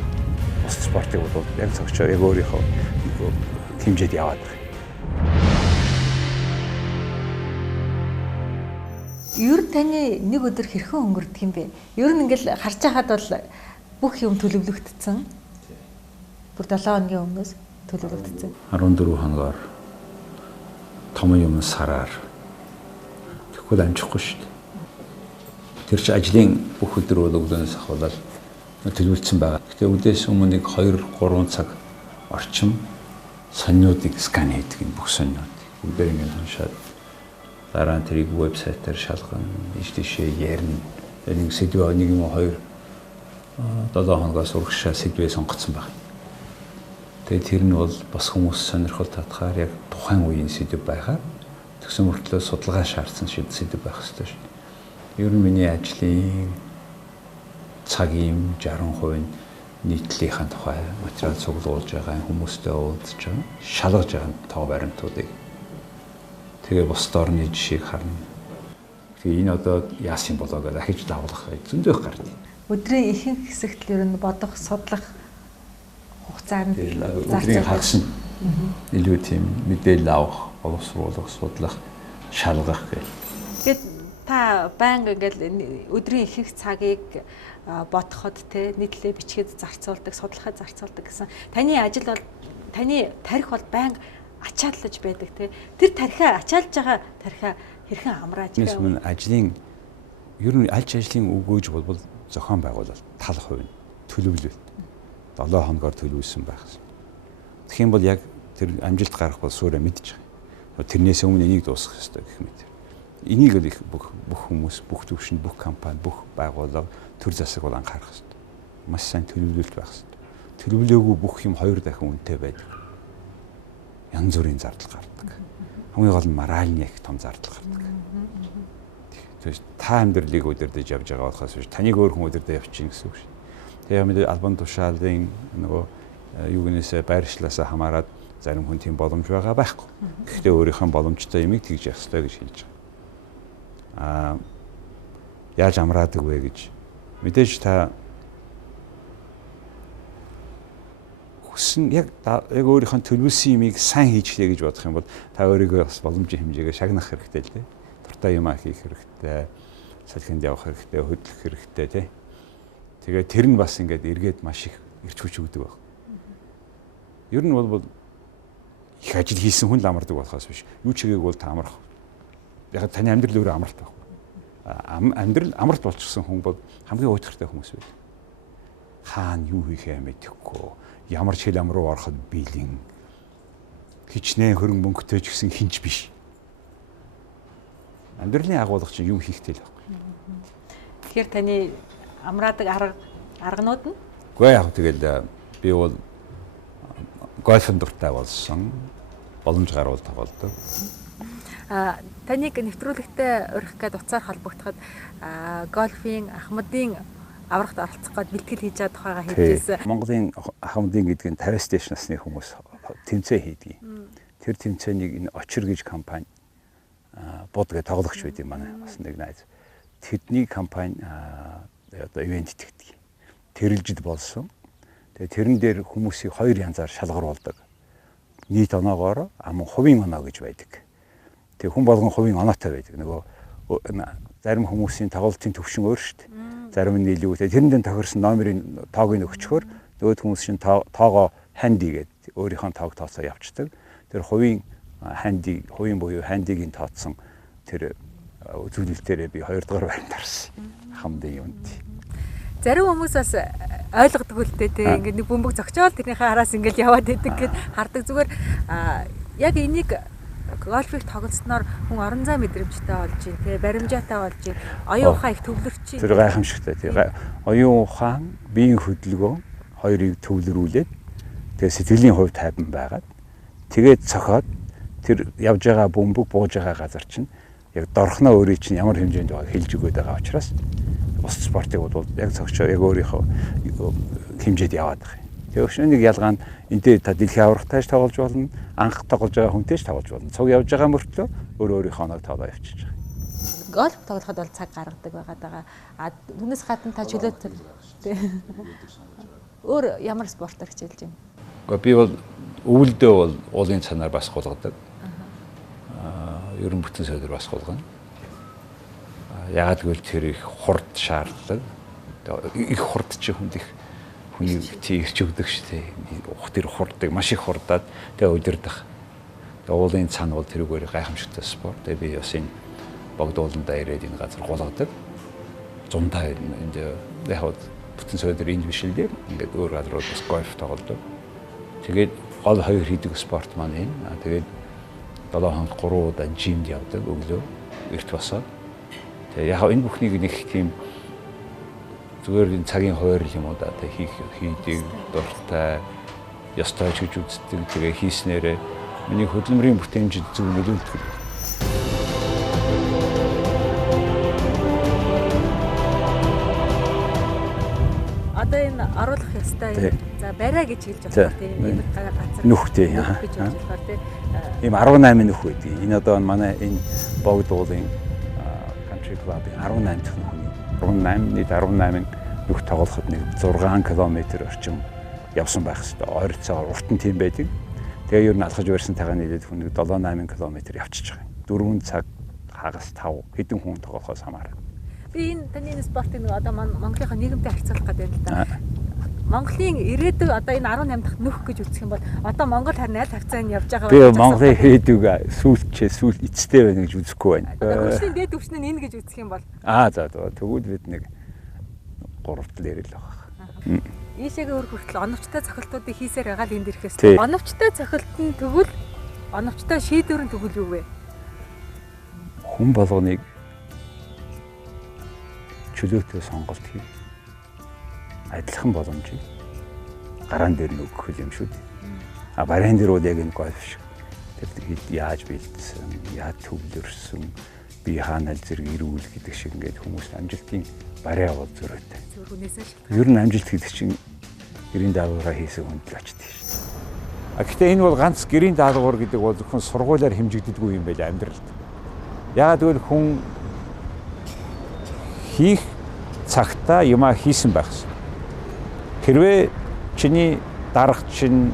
спортыг бол яг цогцоо яг өөрийнхөө хэмжээд яваад байна. Ер нь таны нэг өдөр хэрхэн өнгөрдөг юм бэ? Ер нь ингээл харж байхад бол бүх юм төлөвлөгдсөн. Бүр 7 хоногийн өмнөөс төлөвлөгдсөн. 14 хоногоор том юм сараар тэгвэл амжихгүй шүү дээ. Тэр чи ажлын бүх өдөр бол өглөөнөөс ахвал төлөвлөсөн байгаа. Гэтэ өдөөс өмнө 2-3 цаг орчим сонинуудыг скан хийдэг энэ бүх сонинууд. Бүгдээр ингэ уншаад дараа нь тэрийг вебсайтаар шалгана, ийш тийшээ ярина. Нэг сэдв нэг юм хоёр 7 хоногоос урагшаа сэдвээ сонгоцсон байна. Тэгээд тэр нь бол бас хүмүүс сонирхол татахаар яг тухайн үеийн сэдв байхаар тэгсэн мөртлөө судалгаа шаардсан сэдв байх хэрэгтэй шүү. Ер нь миний ажлын цагийн 60% нь нийтлэлийн тухай материал цуглуулж байгаа, хүмүүстэй уулзж байгаа, шалгаж байгаа тоо баримтуудыг. Тэгээ бусад орны жишээг харна. Тэгээ энэ одоо яасан болоо гэж ахиж давлах зөндөх гардаг. Өдрийн ихэнх хэсэгт л ер нь бодох, судлах хугацаар нь өдрийн хагас нь илүү тийм мэдээлэл авах, боловсруулах, судлах, шалгах гэх. Тэгээд та байнга ингээл өдрийн ихэнх цагийг бодоход те нийтлээ бичгээд зарцуулдаг, судлахад зарцуулдаг гэсэн. Таны ажил бол таны тарих бол байнга ачааллаж байдаг те. Тэр тарихаа ачаалж байгаа тарихаа хэрхэн амрааж байгаа. Нийс ажлын ер нь аль ч ажлын өгөөж бол зохион байгуулалт тал хувь нь төлөвлөлт 7 хоногоор төлөвлөсөн байх гэсэн. Тэгэх юм бол яг тэр амжилт гарах бол суурэ мэдж байгаа. Тэрнээс өмнө энийг дуусгах хэрэгтэй гэх мэт. Энийг л их бүх хүмүүс, бүх төвшин, бүх компани, бүх байгууллага төр засаг бол анхаарах хэрэгтэй. Маш сайн төлөвлөлт байх хэрэгтэй. Төлөвлөөгүй бүх юм 2 дахин үнэтэй байдаг. Янз бүрийн зардал гардаг. Хамгийн гол нь моральны их том зардал гардаг. Тэгэхээр та амьдралыг өдөрдөж явж байгаа болохоос биш таныг өөр хүн өдөрдөө явчихна гэсэн үг шүү. Тэгээ мэдээ албан тушаалын нөгөө юу гэнэсээ байршлаасаа хамаарат зарим хүн тийм боломж байгаа байхгүй. Гэхдээ өөрийнхөө боломжтой юмыг тэгж явах хэрэгтэй гэж хэлж байгаа. Яаж амраадаг вэ гэж мэдээж та хүсн яг өөрийнхөө төлөвлөсөн юмыг сайн хийчихлээ гэж бодох юм бол та өөрийгөө бас боломжийн хэмжээгээр шагнах хэрэгтэй л дээ. Дуртай юм хийх хэрэгтэй, салхинд явах хэрэгтэй, хөдлөх хэрэгтэй тий. Тэгээ тэр нь бас ингээд эргээд маш их ирч хүч өгдөг баг. Ер нь бол их ажил хийсэн хүн л амардаг болохоос биш. Юу ч хийгээг бол та амарх. Яг таны амьдрал өөрөө амарт байх. Амьдрал амарт болчихсон хүн бол хамгийн уйтгартай хүмүүс байл. Хаана юу хийхээ мэдэхгүй, ямар ч хэл ам руу ороход биелэн хичнээн хөрөнгө мөнгөтэй ч гэсэн хинч биш. Амьдралын агуулга чинь юм хийхтэй л байхгүй. Тэгэхээр таны амраадаг арганууд нь? Гэхдээ яг тэгэл би бол гольфын дуртай болсон. Боломж гарвал тоглодог. Таныг нэвтрүүлэгтээ урих гээд уцаар холбогдоход гольфын Ахмадын аврагт оролцох гээд бэлтгэл хийж байгаа тухайга хэлжсэн. Монголын Ахмадын гэдэг нь 50 стэйш насны хүмүүс тэмцээн хийдэг. Тэр тэмцээнийг энэ Очир гэж компани бод гэж тоглогч байдیں۔ Манай бас нэг найз. Тэдний компани одоо ивент итгэдэг. Тэрэлжид болсон. Тэгээ тэрэн дээр хүмүүсийг 2 янзаар шалгаруулдаг. Нийт оноогоор амун хувийн оноо гэж байдаг. Тэгээ хүн болгон хувийн оноотой байдаг. Нөгөө зарим хүмүүсийн тоглолтын төвшин өөр шүү дээ. Зарим нь илүү тэрэндээ тохирсон номерын тоог нь өгчхөөр нөгөөд хүмүүс шин тоогоо ханди гэдэг өөрийнхөө тоог тооцоо явцдаг. Тэр хувийн ханди, хувийн буюу хандигийн тооцсон тэр үзүүлэлтээрээ би 2 дугаар байранд орсон. Ахмадын юунд. Зарим хүмүүс бас ойлгодог үлдээ те ингээд нэг бөмбөг зогчоол тэрнийхээ араас ингээд яваад идэг гэд хардаг зүгээр яг энийг гольфыг тоглосноор хүн орон зай мэдрэмжтэй болж байна те баримжаатай болж байна. Оюун ухаан их төвлөрч байна. Тэр гайхамшигтай тий. Оюун ухаан, биеийн хөдөлгөөн хоёрыг төвлөрүүлээд тэгээ сэтгэлийн хувь тайван байгаад тэгээд цохоод тэр явж байгаа бөмбөг бууж байгаа газар чинь яг дорхноо өөрийн чинь ямар хэмжээнд байгааг хэлж өгöd байгаа учраас бус спортыг бол яг цогчоо яг өөрийнхөө хэмжээд яваад байгаа. Тэгээ өшөөнийг ялгаа нь энтэй та дэлхийн аврагтайж тоглож болно, анх тоглож байгаа хүнтэйж тоглож болно. Цуг явж байгаа мөртлөө өөрийнхөө оног тоолоо явчихж байгаа. Гольф тоглоход бол цаг гаргадаг байгаа. Түүнээс гадна та чөлөөтэй өөр ямар спортоор хичээлж байна? Гэхдээ би бол өвөлдөө бол уулын цанаар бас гулгадаг. Ерөн бүтэн сөдөр бас гулгана. Яагаад гэвэл тэр их хурд шаарддаг. Их хурд чи хүнд их хүний ирч өгдөг шүү дээ. Тэр хурддаг, маш их хурдаад тэгээ удирдах. Тэгээ уулын цан бол тэрүүгээр гайхамшигтай спорт. Тэгээ би бас энэ богдууландаа ирээд энэ газар гулгадаг. Зундаа энд яг бүтэн сөдөр энд биш л дээ. Ингээд өөр газрууд бас гольф тоглодог. Тэгээд гол 2 хийдэг спорт маань энэ. Тэгээд 7 хоног 3 удаа жимд явдаг өглөө эрт босоод. Тэгээ яг энэ бүхнийг нэг тийм зүгээр энэ цагийн хойрол юм уу да одоо хийдэг дуртай ёстой ч гэж үздэг. Тэгээ хийснээрээ миний хөдөлмөрийн бүтээмжид зөв нөлөөлдөг. Одоо энэ оруулах ёстой. За барай гэж хэлж болохоор тийм нэг газар нүхтэй гэж хэлж болохоор тийм ийм 18 нүх байдаг. Энэ одоо манай энэ Богдуулын country club-ийн 18 дахь нүхний 18 нүх тоглоход нэг 6 км орчим явсан байх хэвээр. Ойролцоогоор урт нь тийм байдаг. Тэгээ ер нь алхаж барьсантайгаа нийлээд хүн нэг 7-8 км явчихж байгаа. 4 цаг хагас 5 хэдэн хүн тоглохоос хамаарна. Би энэ таны энэ спортыг нэг одоо Монголынхаа нийгэмтэй харьцуулах гэдэг юм да. Монголын ирээдүйг одоо энэ 18 дахь нүх гэж үзэх юм бол одоо Монгол харин аль хавцаанд явж байгаа вэ? Би Монголын ирээдүйг сүүл эцтэй байна гэж үзэхгүй байна. Хөгжлийн дээд түвшин нь энэ гэж үзэх юм бол за тэгвэл бид нэг 3 тал ярил байгаа. Ийшээгээ өөр хүртэл оновчтой цохилтуудыг хийсээр байгаа л энд ирэхээс оновчтой цохилт нь тэгвэл оновчтой шийдвэр нь тэгвэл юу вэ? Хүн болгоныг чөлөөтэй сонголт хийх адилхан боломжийг гараан дээр нь өгөх юм шүү дээ. Барайн дээр бол яг энэ гольф шиг. Тэр яаж бэлдсэн, яаж төвлөрсөн, би хаана зэрэг ирүүл гэдэг шиг ингээд хүмүүс амжилтын барай авал зөрөөтэй. Ер нь амжилт гэдэг чинь гэрийн даалгавраа хийсэн хүнд л очдөг шүү дээ. Гэхдээ энэ бол ганц гэрийн даалгавар гэдэг бол зөвхөн сургуулиар хэмжигддэггүй юм байл амьдралд. Яагаад гэвэл хүн хийх цагтаа юмаа хийсэн байх шээ. Хэрвээ чиний дарга чинь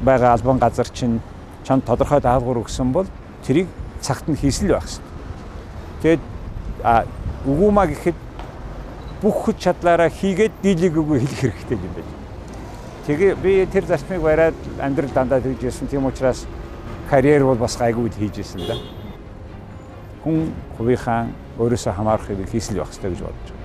байгаа албан газар чинь чамд тодорхой даалгавар өгсөн бол тэрийг цагт нь хийсэн л байх шээ. Тэгээд үгүймаа гэхэд бүх хүч чадлаараа хийгээд дийлэггүй хэлэх хэрэгтэй юм байна. Тэгээ би тэр зарчмыг бариад амьдрал дандаа тэгж ирсэн. Тийм учраас карьер бол бас гайгүй хийж ирсэн да. Хүн хувийнхаа өөрөөсөө хамаарах юм хийсэл байх хэрэгтэй гэж бодож байна.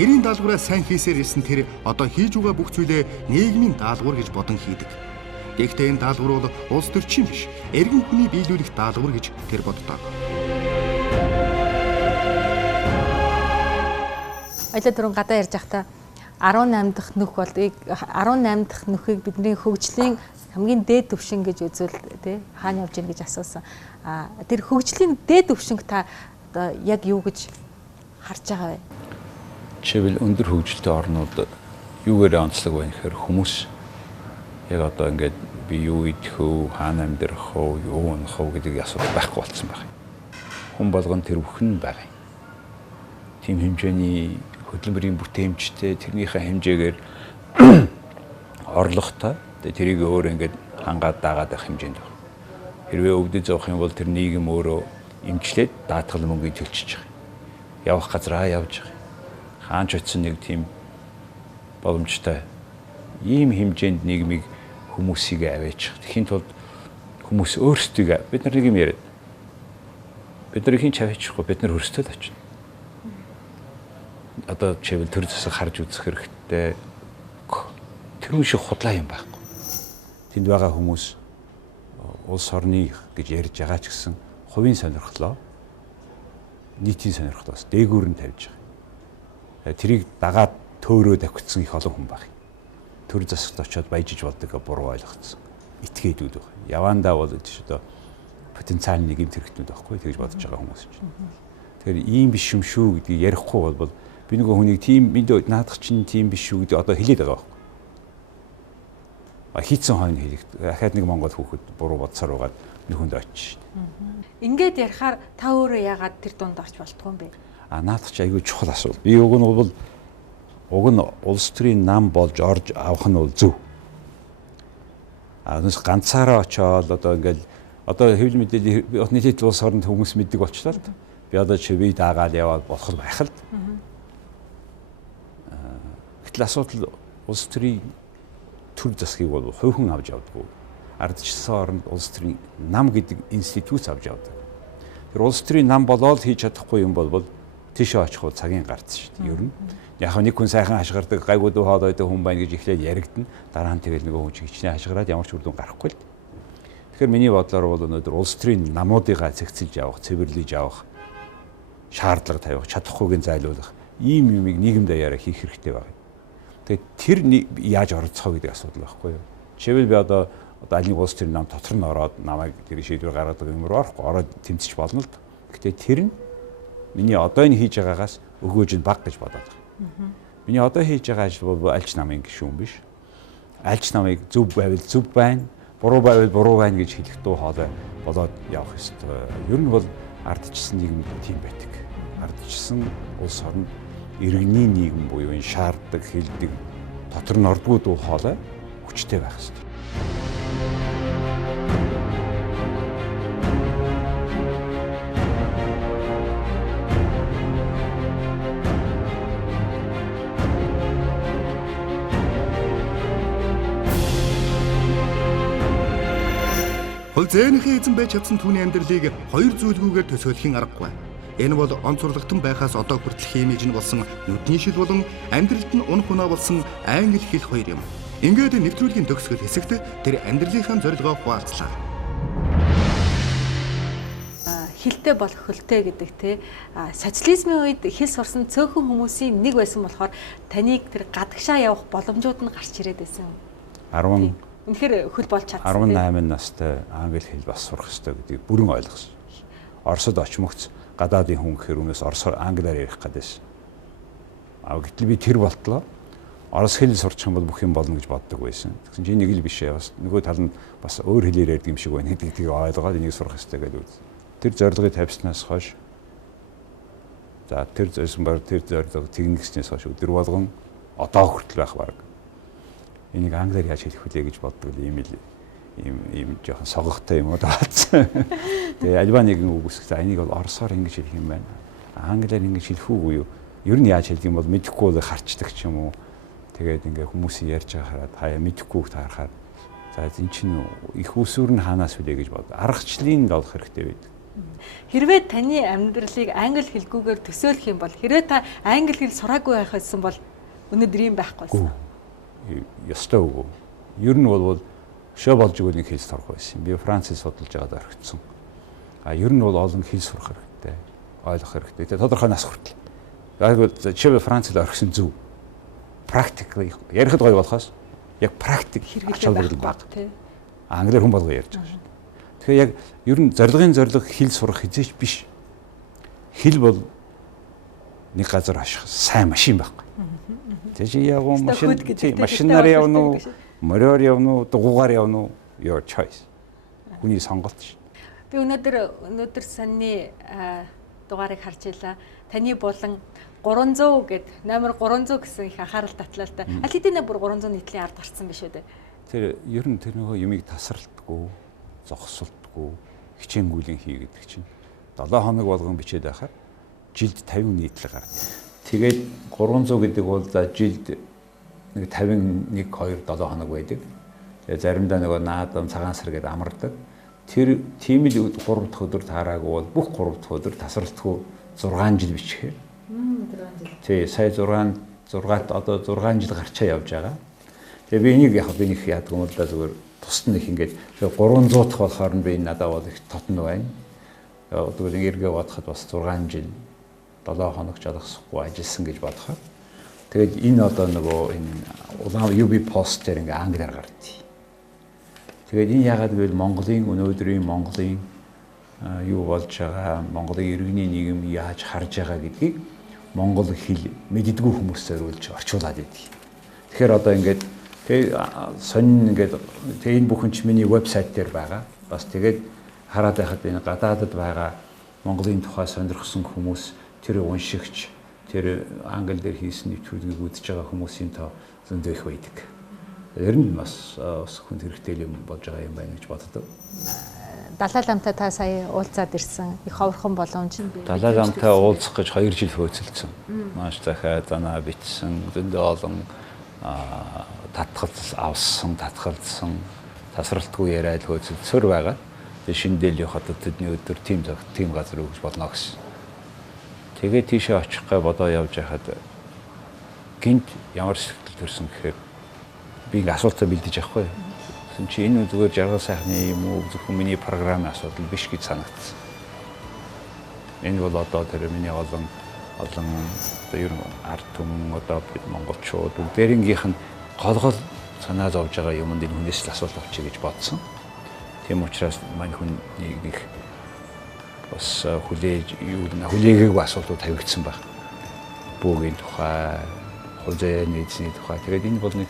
Гэрийн даалгавраа сайн хийсээр ирсэн тэр одоо хийж байгаа бүх зүйлээ нийгмийн даалгавар гэж бодон хийдэг. Гэхдээ энэ даалгавар бол улс төрчийн биш, эргэн хүний биелүүлэх даалгавар гэж тэр боддог. Аялал дөрөв гадаа ярьж байхдаа 18 дахь нүх бол 18 дахь нүхийг бидний хөгжлийн хамгийн дээд түвшин гэж үзвэл тий хаана явж гин гэж асуусан. Тэр хөгжлийн дээд түвшинг та одоо яг юу гэж харж байгаа вэ? Жишээлбэл өндөр хөгжилтэй орнууд юугээр онцлог байна гэхээр хүмүүс яг одоо ингээд би юу идэх вэ, хаана амьдрах вэ, юу унах вэ гэдэг асуудал байхгүй болсон байна. Хүн болгон тэр бүхэн байгаа. Тим хэмжээний хөдөлмөрийн бүтээмжтэй тэрнийхээ хэмжээгээр орлоготой тэрийг өөр ингээд хангаад дагаад байх хэмжээнд байна. Хэрвээ өвдөж зовох юм бол тэр нийгэм өөрөө эмчлээд даатгал мөнгөийг төлчихөж байгаа. Явах газраа явж байгаа. Хаанч очсон нэг тийм боломжтой ийм хэмжээнд нийгмийг хүмүүсийг аваачих. Тэхийн тулд хүмүүс өөрсдөө бид нар нэг юм яриад. Бид нар хин ч аваачихгүй бид нар өөрсдөө л очино. Одоо чивэл төр засаг харж үзэх хэрэгтэй. Тэр хүн шиг худлаа юм байхгүй. Тэнд байгаа хүмүүс улс орны гэж ярьж байгаа ч гэсэн хувийн сонирхлоо нийтийн сонирхлоос дээгүүр нь тавьж байгаа. Тэрийг дагаад төөрөө давхицсан их олон хүн баг. Төр засагт очиод баяжиж болдог буруу ойлгоцсон. Итгээдүүд баг. Явандаа бол одоо потенциал нэг юм тэрэгтнүүд байхгүй тэгж бодож байгаа хүмүүс чинь. Тэгэхээр ийм биш юм шүү гэдгийг ярихгүй бол би нөгөө хүнийг тийм наадах чинь тийм биш шүү гэдэг одоо хэлээд байгаа байхгүй. Хийцэн хойно хэлэх. Дахиад нэг Монгол хүүхэд буруу бодсоор угаад нөхөнд очиж шин. Ингээд ярихаар та өөрөө яагаад тэр дунд орч болтгоо юм бэ? Наадах чи аягүй чухал асуулт. Би уг нь улс төрийн нам болж орж авах нь бол зөв. Нүс ганцаараа очиод одоо ингээл одоо хэвлэл мэдээлэл нийт улс орнд хүмүүс мэддэг болчлаа л. Би одоо чи би даагаад яваад болох байх л. Гэтэл асуудал улс төрийн төр засгийг бол хувь хүн авч явдаггүй. Ардчилсан оронд улс төрийн нам гэдэг институт авч явдаг. Тэр улс төрийн нам болоод хийж чадахгүй юм бол Тийшээ очих бол цагийн гарц шүү дээ. Ер нь яг нэг хүн сайхан хашгирдаг, гайгүй дуу хоолойтой хүн байна гэж эхлээд яригдана. Дараа нь тэгэл нөгөө хүн хичнээн хашгираад ямар ч үр дүн гарахгүй л. Тэгэхээр миний бодлоор бол өнөөдөр улс төрийн намуудыгаа цэгцэлж авах, цэвэрлэж авах, шаардлага тавих, чадахгүйг зайлуулах ийм юмыг нийгэм даяараа хийх хэрэгтэй байна. Тэгээд тэр яаж оролцох вэ гэдэг асуудал байхгүй юу? Жишээлбэл би одоо аль нэг улс төрийн нам дотор нь ороод намайг тэр шийдвэр гаргадаг юм руу орохгүй, ороод тэмцэж болно л д. Гэхдээ тэр нь миний одоо энэ хийж байгаагаас өгөөж нь баг гэж бодоод байна. Миний одоо хийж байгаа ажил бол аль ч намын гишүүн биш. Аль ч намыг зөв байвал зөв байна, буруу байвал буруу байна гэж хэлэх дуу хоолой болоод явах ёстой. Ер нь бол ардчилсан нийгэм тийм байдаг. Ардчилсан улс орнд иргэний нийгэм буюу энэ шаарддаг, хэлдэг, дотор нь ордгоо дуу хоолой хүчтэй байх ёстой. Хол зээнийхээ эзэн байж чадсан түүний амьдралыг хоёр зүйлгүйгээр төсөөлөхийн аргагүй. Энэ бол онцлогтон байхаас одоо хүртэлх имиж нь болсон нүдний шил болон амьдралд нь унах унаа болсон англи хэл хоёр юм. Ингээд нэвтрүүлгийн төгсгөл хэсэгт тэр амьдралынхаа зорилгоо хуваалцлаа. Хилтэй болох хөлтэй гэдэг те социализмын үед хэл сурсан цөөхөн хүмүүсийн нэг байсан болохоор таныг тэр гадагшаа явах боломжууд нь гарч ирээд байсан. Үнэхээр хөл болж чадсан. 18 настай англи хэл бас сурах хэрэгтэй гэдгийг бүрэн ойлгосон. Оросод очмогц гадаадын хүн гэхээр өмнөөс англиар ярих гэдээс. Гэтэл би тэр болтлоо орос хэл сурчих юм бол бүх юм болно гэж боддог байсан. Тэгсэн чинь нэг л биш ээ. Бас нөгөө тал нь бас өөр хэлээр ярьдаг юм шиг байна гэдгийг ойлгоод энийг сурах хэрэгтэй гэдэг үү. Тэр зорилгыг тавьснаас хойш тэр зорилго тэгнэснээс хойш өдөр болгон одоо хүртэл байх баг. Энийг англиар яаж хэлэх вүлээ гэж боддог ийм жоохон согогтой юм уу таацсан. Тэгээ альва нэгэн үг үсгэж энийг бол оросоор ингэж хэлэх юм байна. Англиар ингэж хэлэх үгүй юу? Ер нь яаж хэлэх юм бол мэдэхгүй бол харчдаг ч юм уу. Тэгээд ингээ хүмүүсийн ярьж байгаа хараад хаяа мэдэхгүй таарахаар за энэ чинь их усүр нь хаанаас вүлээ гэж бод. Аргачлалын олох хэрэгтэй байдаг. Хэрвээ таны амьдралыг англи хэлгүйгээр төсөөлөх юм бол хэрвээ та англи хэл сураагүй байх байсан бол өнөөдөр юм байхгүйсэн. Ёстой үгүй. Ер нь бол шоо болж өгөх нэг хэл сурах байсан. Би Францыг судалж байгаад орхисон. Ер нь бол олон хэл сурах хэрэгтэй. Ойлгох хэрэгтэй. Тэгээ тодорхой нас хүртэл. Яг чи Францад орхисон зөв. Practically ярихад гоё болохоос яг практик хэрэглэх баг тий. Англиар хүн болго ярьж байгаа шүү. Тэгэхээр яг ер нь зорилго хэл сурах хизээч биш. Хэл бол нэг газар ашиг сайн машин байхгүй. Тэжи яг машинаар явна уу, мороор явна уу, дугуугаар явна уу, your choice. Хүний сонголт шүү. Би өнөөдөр саний дугаарыг харж илаа. Таны болон 300 гэд номер 300 гэсэн их анхаарал татлаа. Аль хэдийнэ бүр 300 нийтлийн ард гарсан биш үү дээ. Тэр ер нь тэр нөгөө юмыг тасралтгүй, зогсолтгүй, хичээнгүйлэн хийгээд чинь 7 хоног болгон бичээд байхаар жилд 50 нийтлэг гарна. Тэгээд 300 гэдэг бол за жилд нэг 51 2 7 хоног байдаг. Тэгээд заримдаа нөгөө наадам цагаан сар гэдээ амардаг. Тэр тийм л 3 дахь өдөр таараагүй бол бүх 3 дахь өдөр тасралтгүй 6 жил бичихээ. 6 жил. Тий, сая 6-т одоо 6 жил гарчаа явж байгаа. Тэгээ би энийг яг би нэг яадаг юм л да зүгээр тусна их ингээд 300 дахь болохоор нь би надад бол их тотно байна. Одоо эргээ бодоход бас 6 жил 7 хоног жолоосохгүй ажилласан гэж бодохоор. Тэгээд энэ одоо нөгөө энэ улаан UB post дээр ингээ англиар гардыг. Тэгээд энэ яагаад гэвэл өнөөдрийн Монголын юу болж байгаа, Монголын иргэний нийгэм яаж харж байгаа гэдгийг монгол хэл мэддэггүй хүмүүс зориулж орчуулад идэв. Тэгэхээр одоо ингээд сонин ингээд энэ бүхэн ч миний вебсайт дээр байгаа. Бас тэгээд хараад байхад энэ гадаадд байгаа Монголын тухай сонирхсан хүмүүс тэр уншигч тэр англи дээр хийсэн нэвтрүүлгийг үзэж байгаа хүмүүсийн тоо зөндөө их байдаг. Ер нь бас хүнд хэрэгтэй юм болж байгаа юм байна гэж боддог. Далай ламтай та сая уулзаад ирсэн их ховрхон боломж нь. Далай ламтай уулзах гэж 2 жил хөөцөлдсөн. Маш захаа занаа бичсэн, зөндөө олон татгалзсан, тасралтгүй яриад хөөцөлсөр байгаа. Тэгээ шинэ Дели хотод тэдний өдөр тим газар өгч болно гэсэн. Тэгээд тийшээ очих гай бодоо явж байхад гинт ямар сэтгэл төрсөн гэхээр би ингээ асуултаа бэлдэж авахгүй. Тэгсэн чи энэ зүгээр жаргал сайхны юм уу зөвхөн миний програмын асуудал биш гэж санагдсан. Энэ бол одоо тэр миний олон ер нь ард түмэн одоо бид монголчууд бүгдээрийнх нь гол санаа зовж байгаа юмд энэ хүнээс л асуулт авчиг гэж бодсон. Тийм учраас мань хүнийг их бас хүлээгээгүй асуултууд тавигдсан баг. Бөөгийн тухай, хозээ нийцний тухай. Тэгээд энэ бол нэг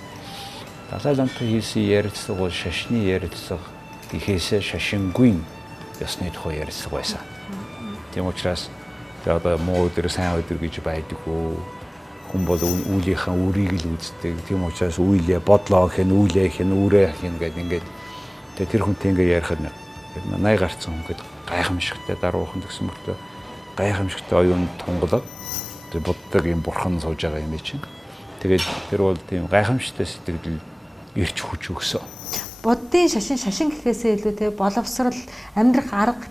Далай ламтай хийсэн ярилцлага бол шашны ярилцлага гэхээсээ шашингүй ёсны тухай ярилцлага байсан. Тийм учраас одоо муу өдөр сайн өдөр гэж байдаггүй. Хүн бол үүлийнхаа үрийг л үздэг. Тийм учраас үйлээ бодлоо хэн үүлээ хэн үрээ хэн гэдэг ингээд тэр хүнтэй ингээд ярихад 80 гарцсан хүн гээд гайхамшигтай даруухан гэсэн мөртөө гайхамшигтай оюун тунгалаг тэр боддог юм бурхан сууж байгаа юм чинь. Тэгээд тэр бол тийм гайхамшигтай сэтгэл ирч хүч өгсөн. Буддын шашин гэхээсээ илүү те боловсрал амьдрах арга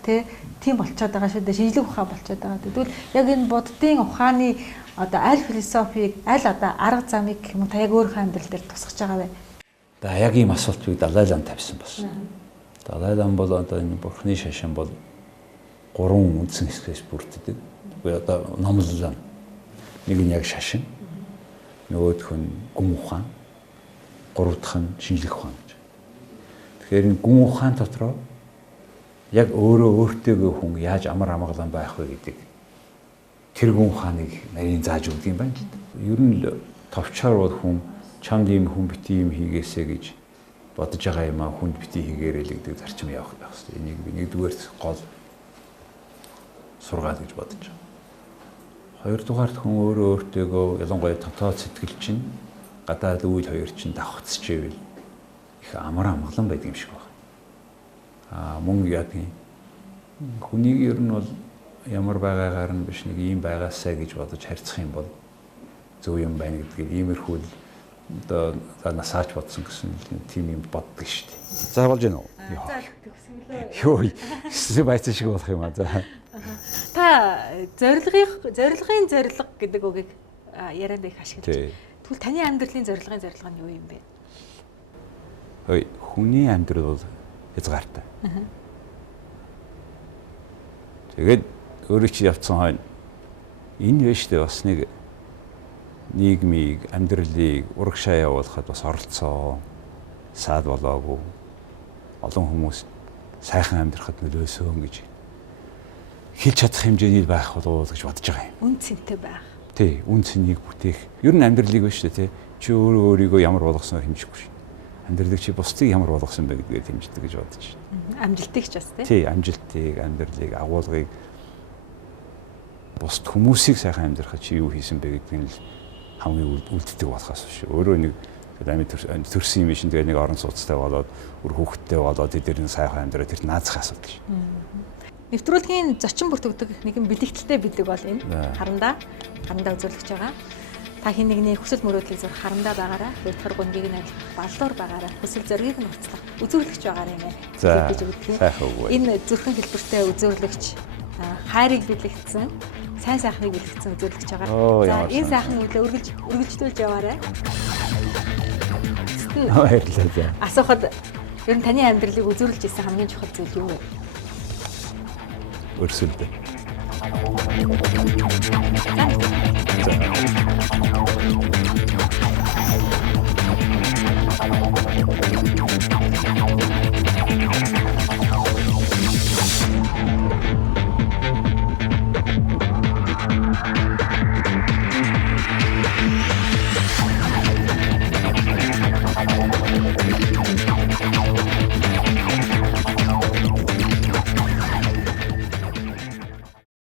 тийм болчиход байгаа шүү дээ. Шинжлэх ухаан болчиход байгаа. Тэгвэл яг энэ буддын ухааны одоо аль философиг аль одоо арга замыг юм та яг өөрийнхөө амьдрал дээр тусгаж байгаа вэ? За яг ийм асуултыг Далай лам тавьсан байна. Далай лам бол одоо энэ бурхны шашин бол 3 үндсэн хэсгээс бүрддэг. Тэгвэл одоо номлол лам. Нэг нь яг шашин. Нөгөөх нь гүн ухаан. Гурав дахь нь шинжлэх ухаан гэж. Тэгэхээр энэ гүн ухаан дотроо яг өөртөөгөө хүн яаж амар амгалан байх вэ гэдэг тэр гүн ухааныг нарийн зааж өгдөг юм байна л да. Ер нь товчоор бол хүн чамд ийм хүн бити юм хийгээсэ гэж бодож байгаа юм а хүнд бити хийгээрэй л гэдэг зарчим явах байх хэрэгтэй. Энийг би нэгдүгээр гол сургаал гэж бодож байгаа. Хоёрдугаарт хүн өөртөөгөө ялангуяа дотоод сэтгэл чинь гадаад үйл хоёр чинь давхцчихвэл их амар амгалан байдаг юм шиг байна. Мөн яадгийн хүнийг ер нь бол ямар байгаагаар нь биш нэг ийм байгаасаа гэж бодож харьцах юм бол зөв юм байна гэдгийг иймэрхүү одоо насаач бодсон гэсэн тийм юм боддог шүү дээ. За болж байна уу? За төгсгөлөө. Йоо. Байцсан шиг болох юм аа. За. Та зорилгын зорилго гэдэг үгийг ярианд их ашиглаж. Тэгвэл таны амьдралын зорилгын зорилго нь юу юм бэ? Хүний амьдрал бол хязгаартай. Тэгээд өөрөө чи явцсан хойно энэ вэ штэ бас нэг нийгмийг амьдралыг урагшаа явуулахад бас оролцоо саад болоогүй олон хүмүүс сайхан амьдрахад нөлөөсөн гэж хэлж чадах хэмжээний байх болов уу гэж бодож байгаа юм. Үн цэнтэй байх. Тий, үн цэнийг бүтээх. Ер нь амьдралыг ба штэ тий. Чи өөрийгөө ямар болгосноо хэмжихгүй шин. Амьдралыг чи бусдыг ямар болгосон бэ гэдгээ хэмждэг гэж бодож байна. Амжилтыг ч бас тий. Тий, амжилтыг, амьдралыг, агуулгыг бусд хүмүүсийг сайхан амьдрахад чи юу хийсэн бэ гэдгийг л хамгийн үлддэг болохоос биш. Өөрөө нэг амин төрсөн юм шин тэгээ нэг орон сууцтай болоод үр хөвгттэй болоод эдгээр нь сайхан амьдраа тэр наазах асуудал шин. Нэвтрүүлгийн зочин бүртгэдэг нэгэн бэлэгдэлтэй бидэг бол энэ харандаа үзүүлэгч байгаа. Та хин нэгний хүсэл мөрөөдлийг зөв харандаа байгаараа, бэлтгэр гунгийг нь баллуур байгаараа, хүсэл зоригийг нь уцлах үзүүлэгч байгаараа юм гэж өгдөг. Энэ зүрхэн хэлбэртэй үзүүлэгч хайрыг бэлэгдсэн, сайн сайхныг бэлэгдсэн үзүүлэгч байгаа. За энэ сайхан үйлээ үргэлжлүүлж яваарай. Баярлалаа. Асуухад ер нь таны амьдралыг үзүүлж ирсэн хамгийн чухал зүйл юу вэ? Өрсөлдөө. За.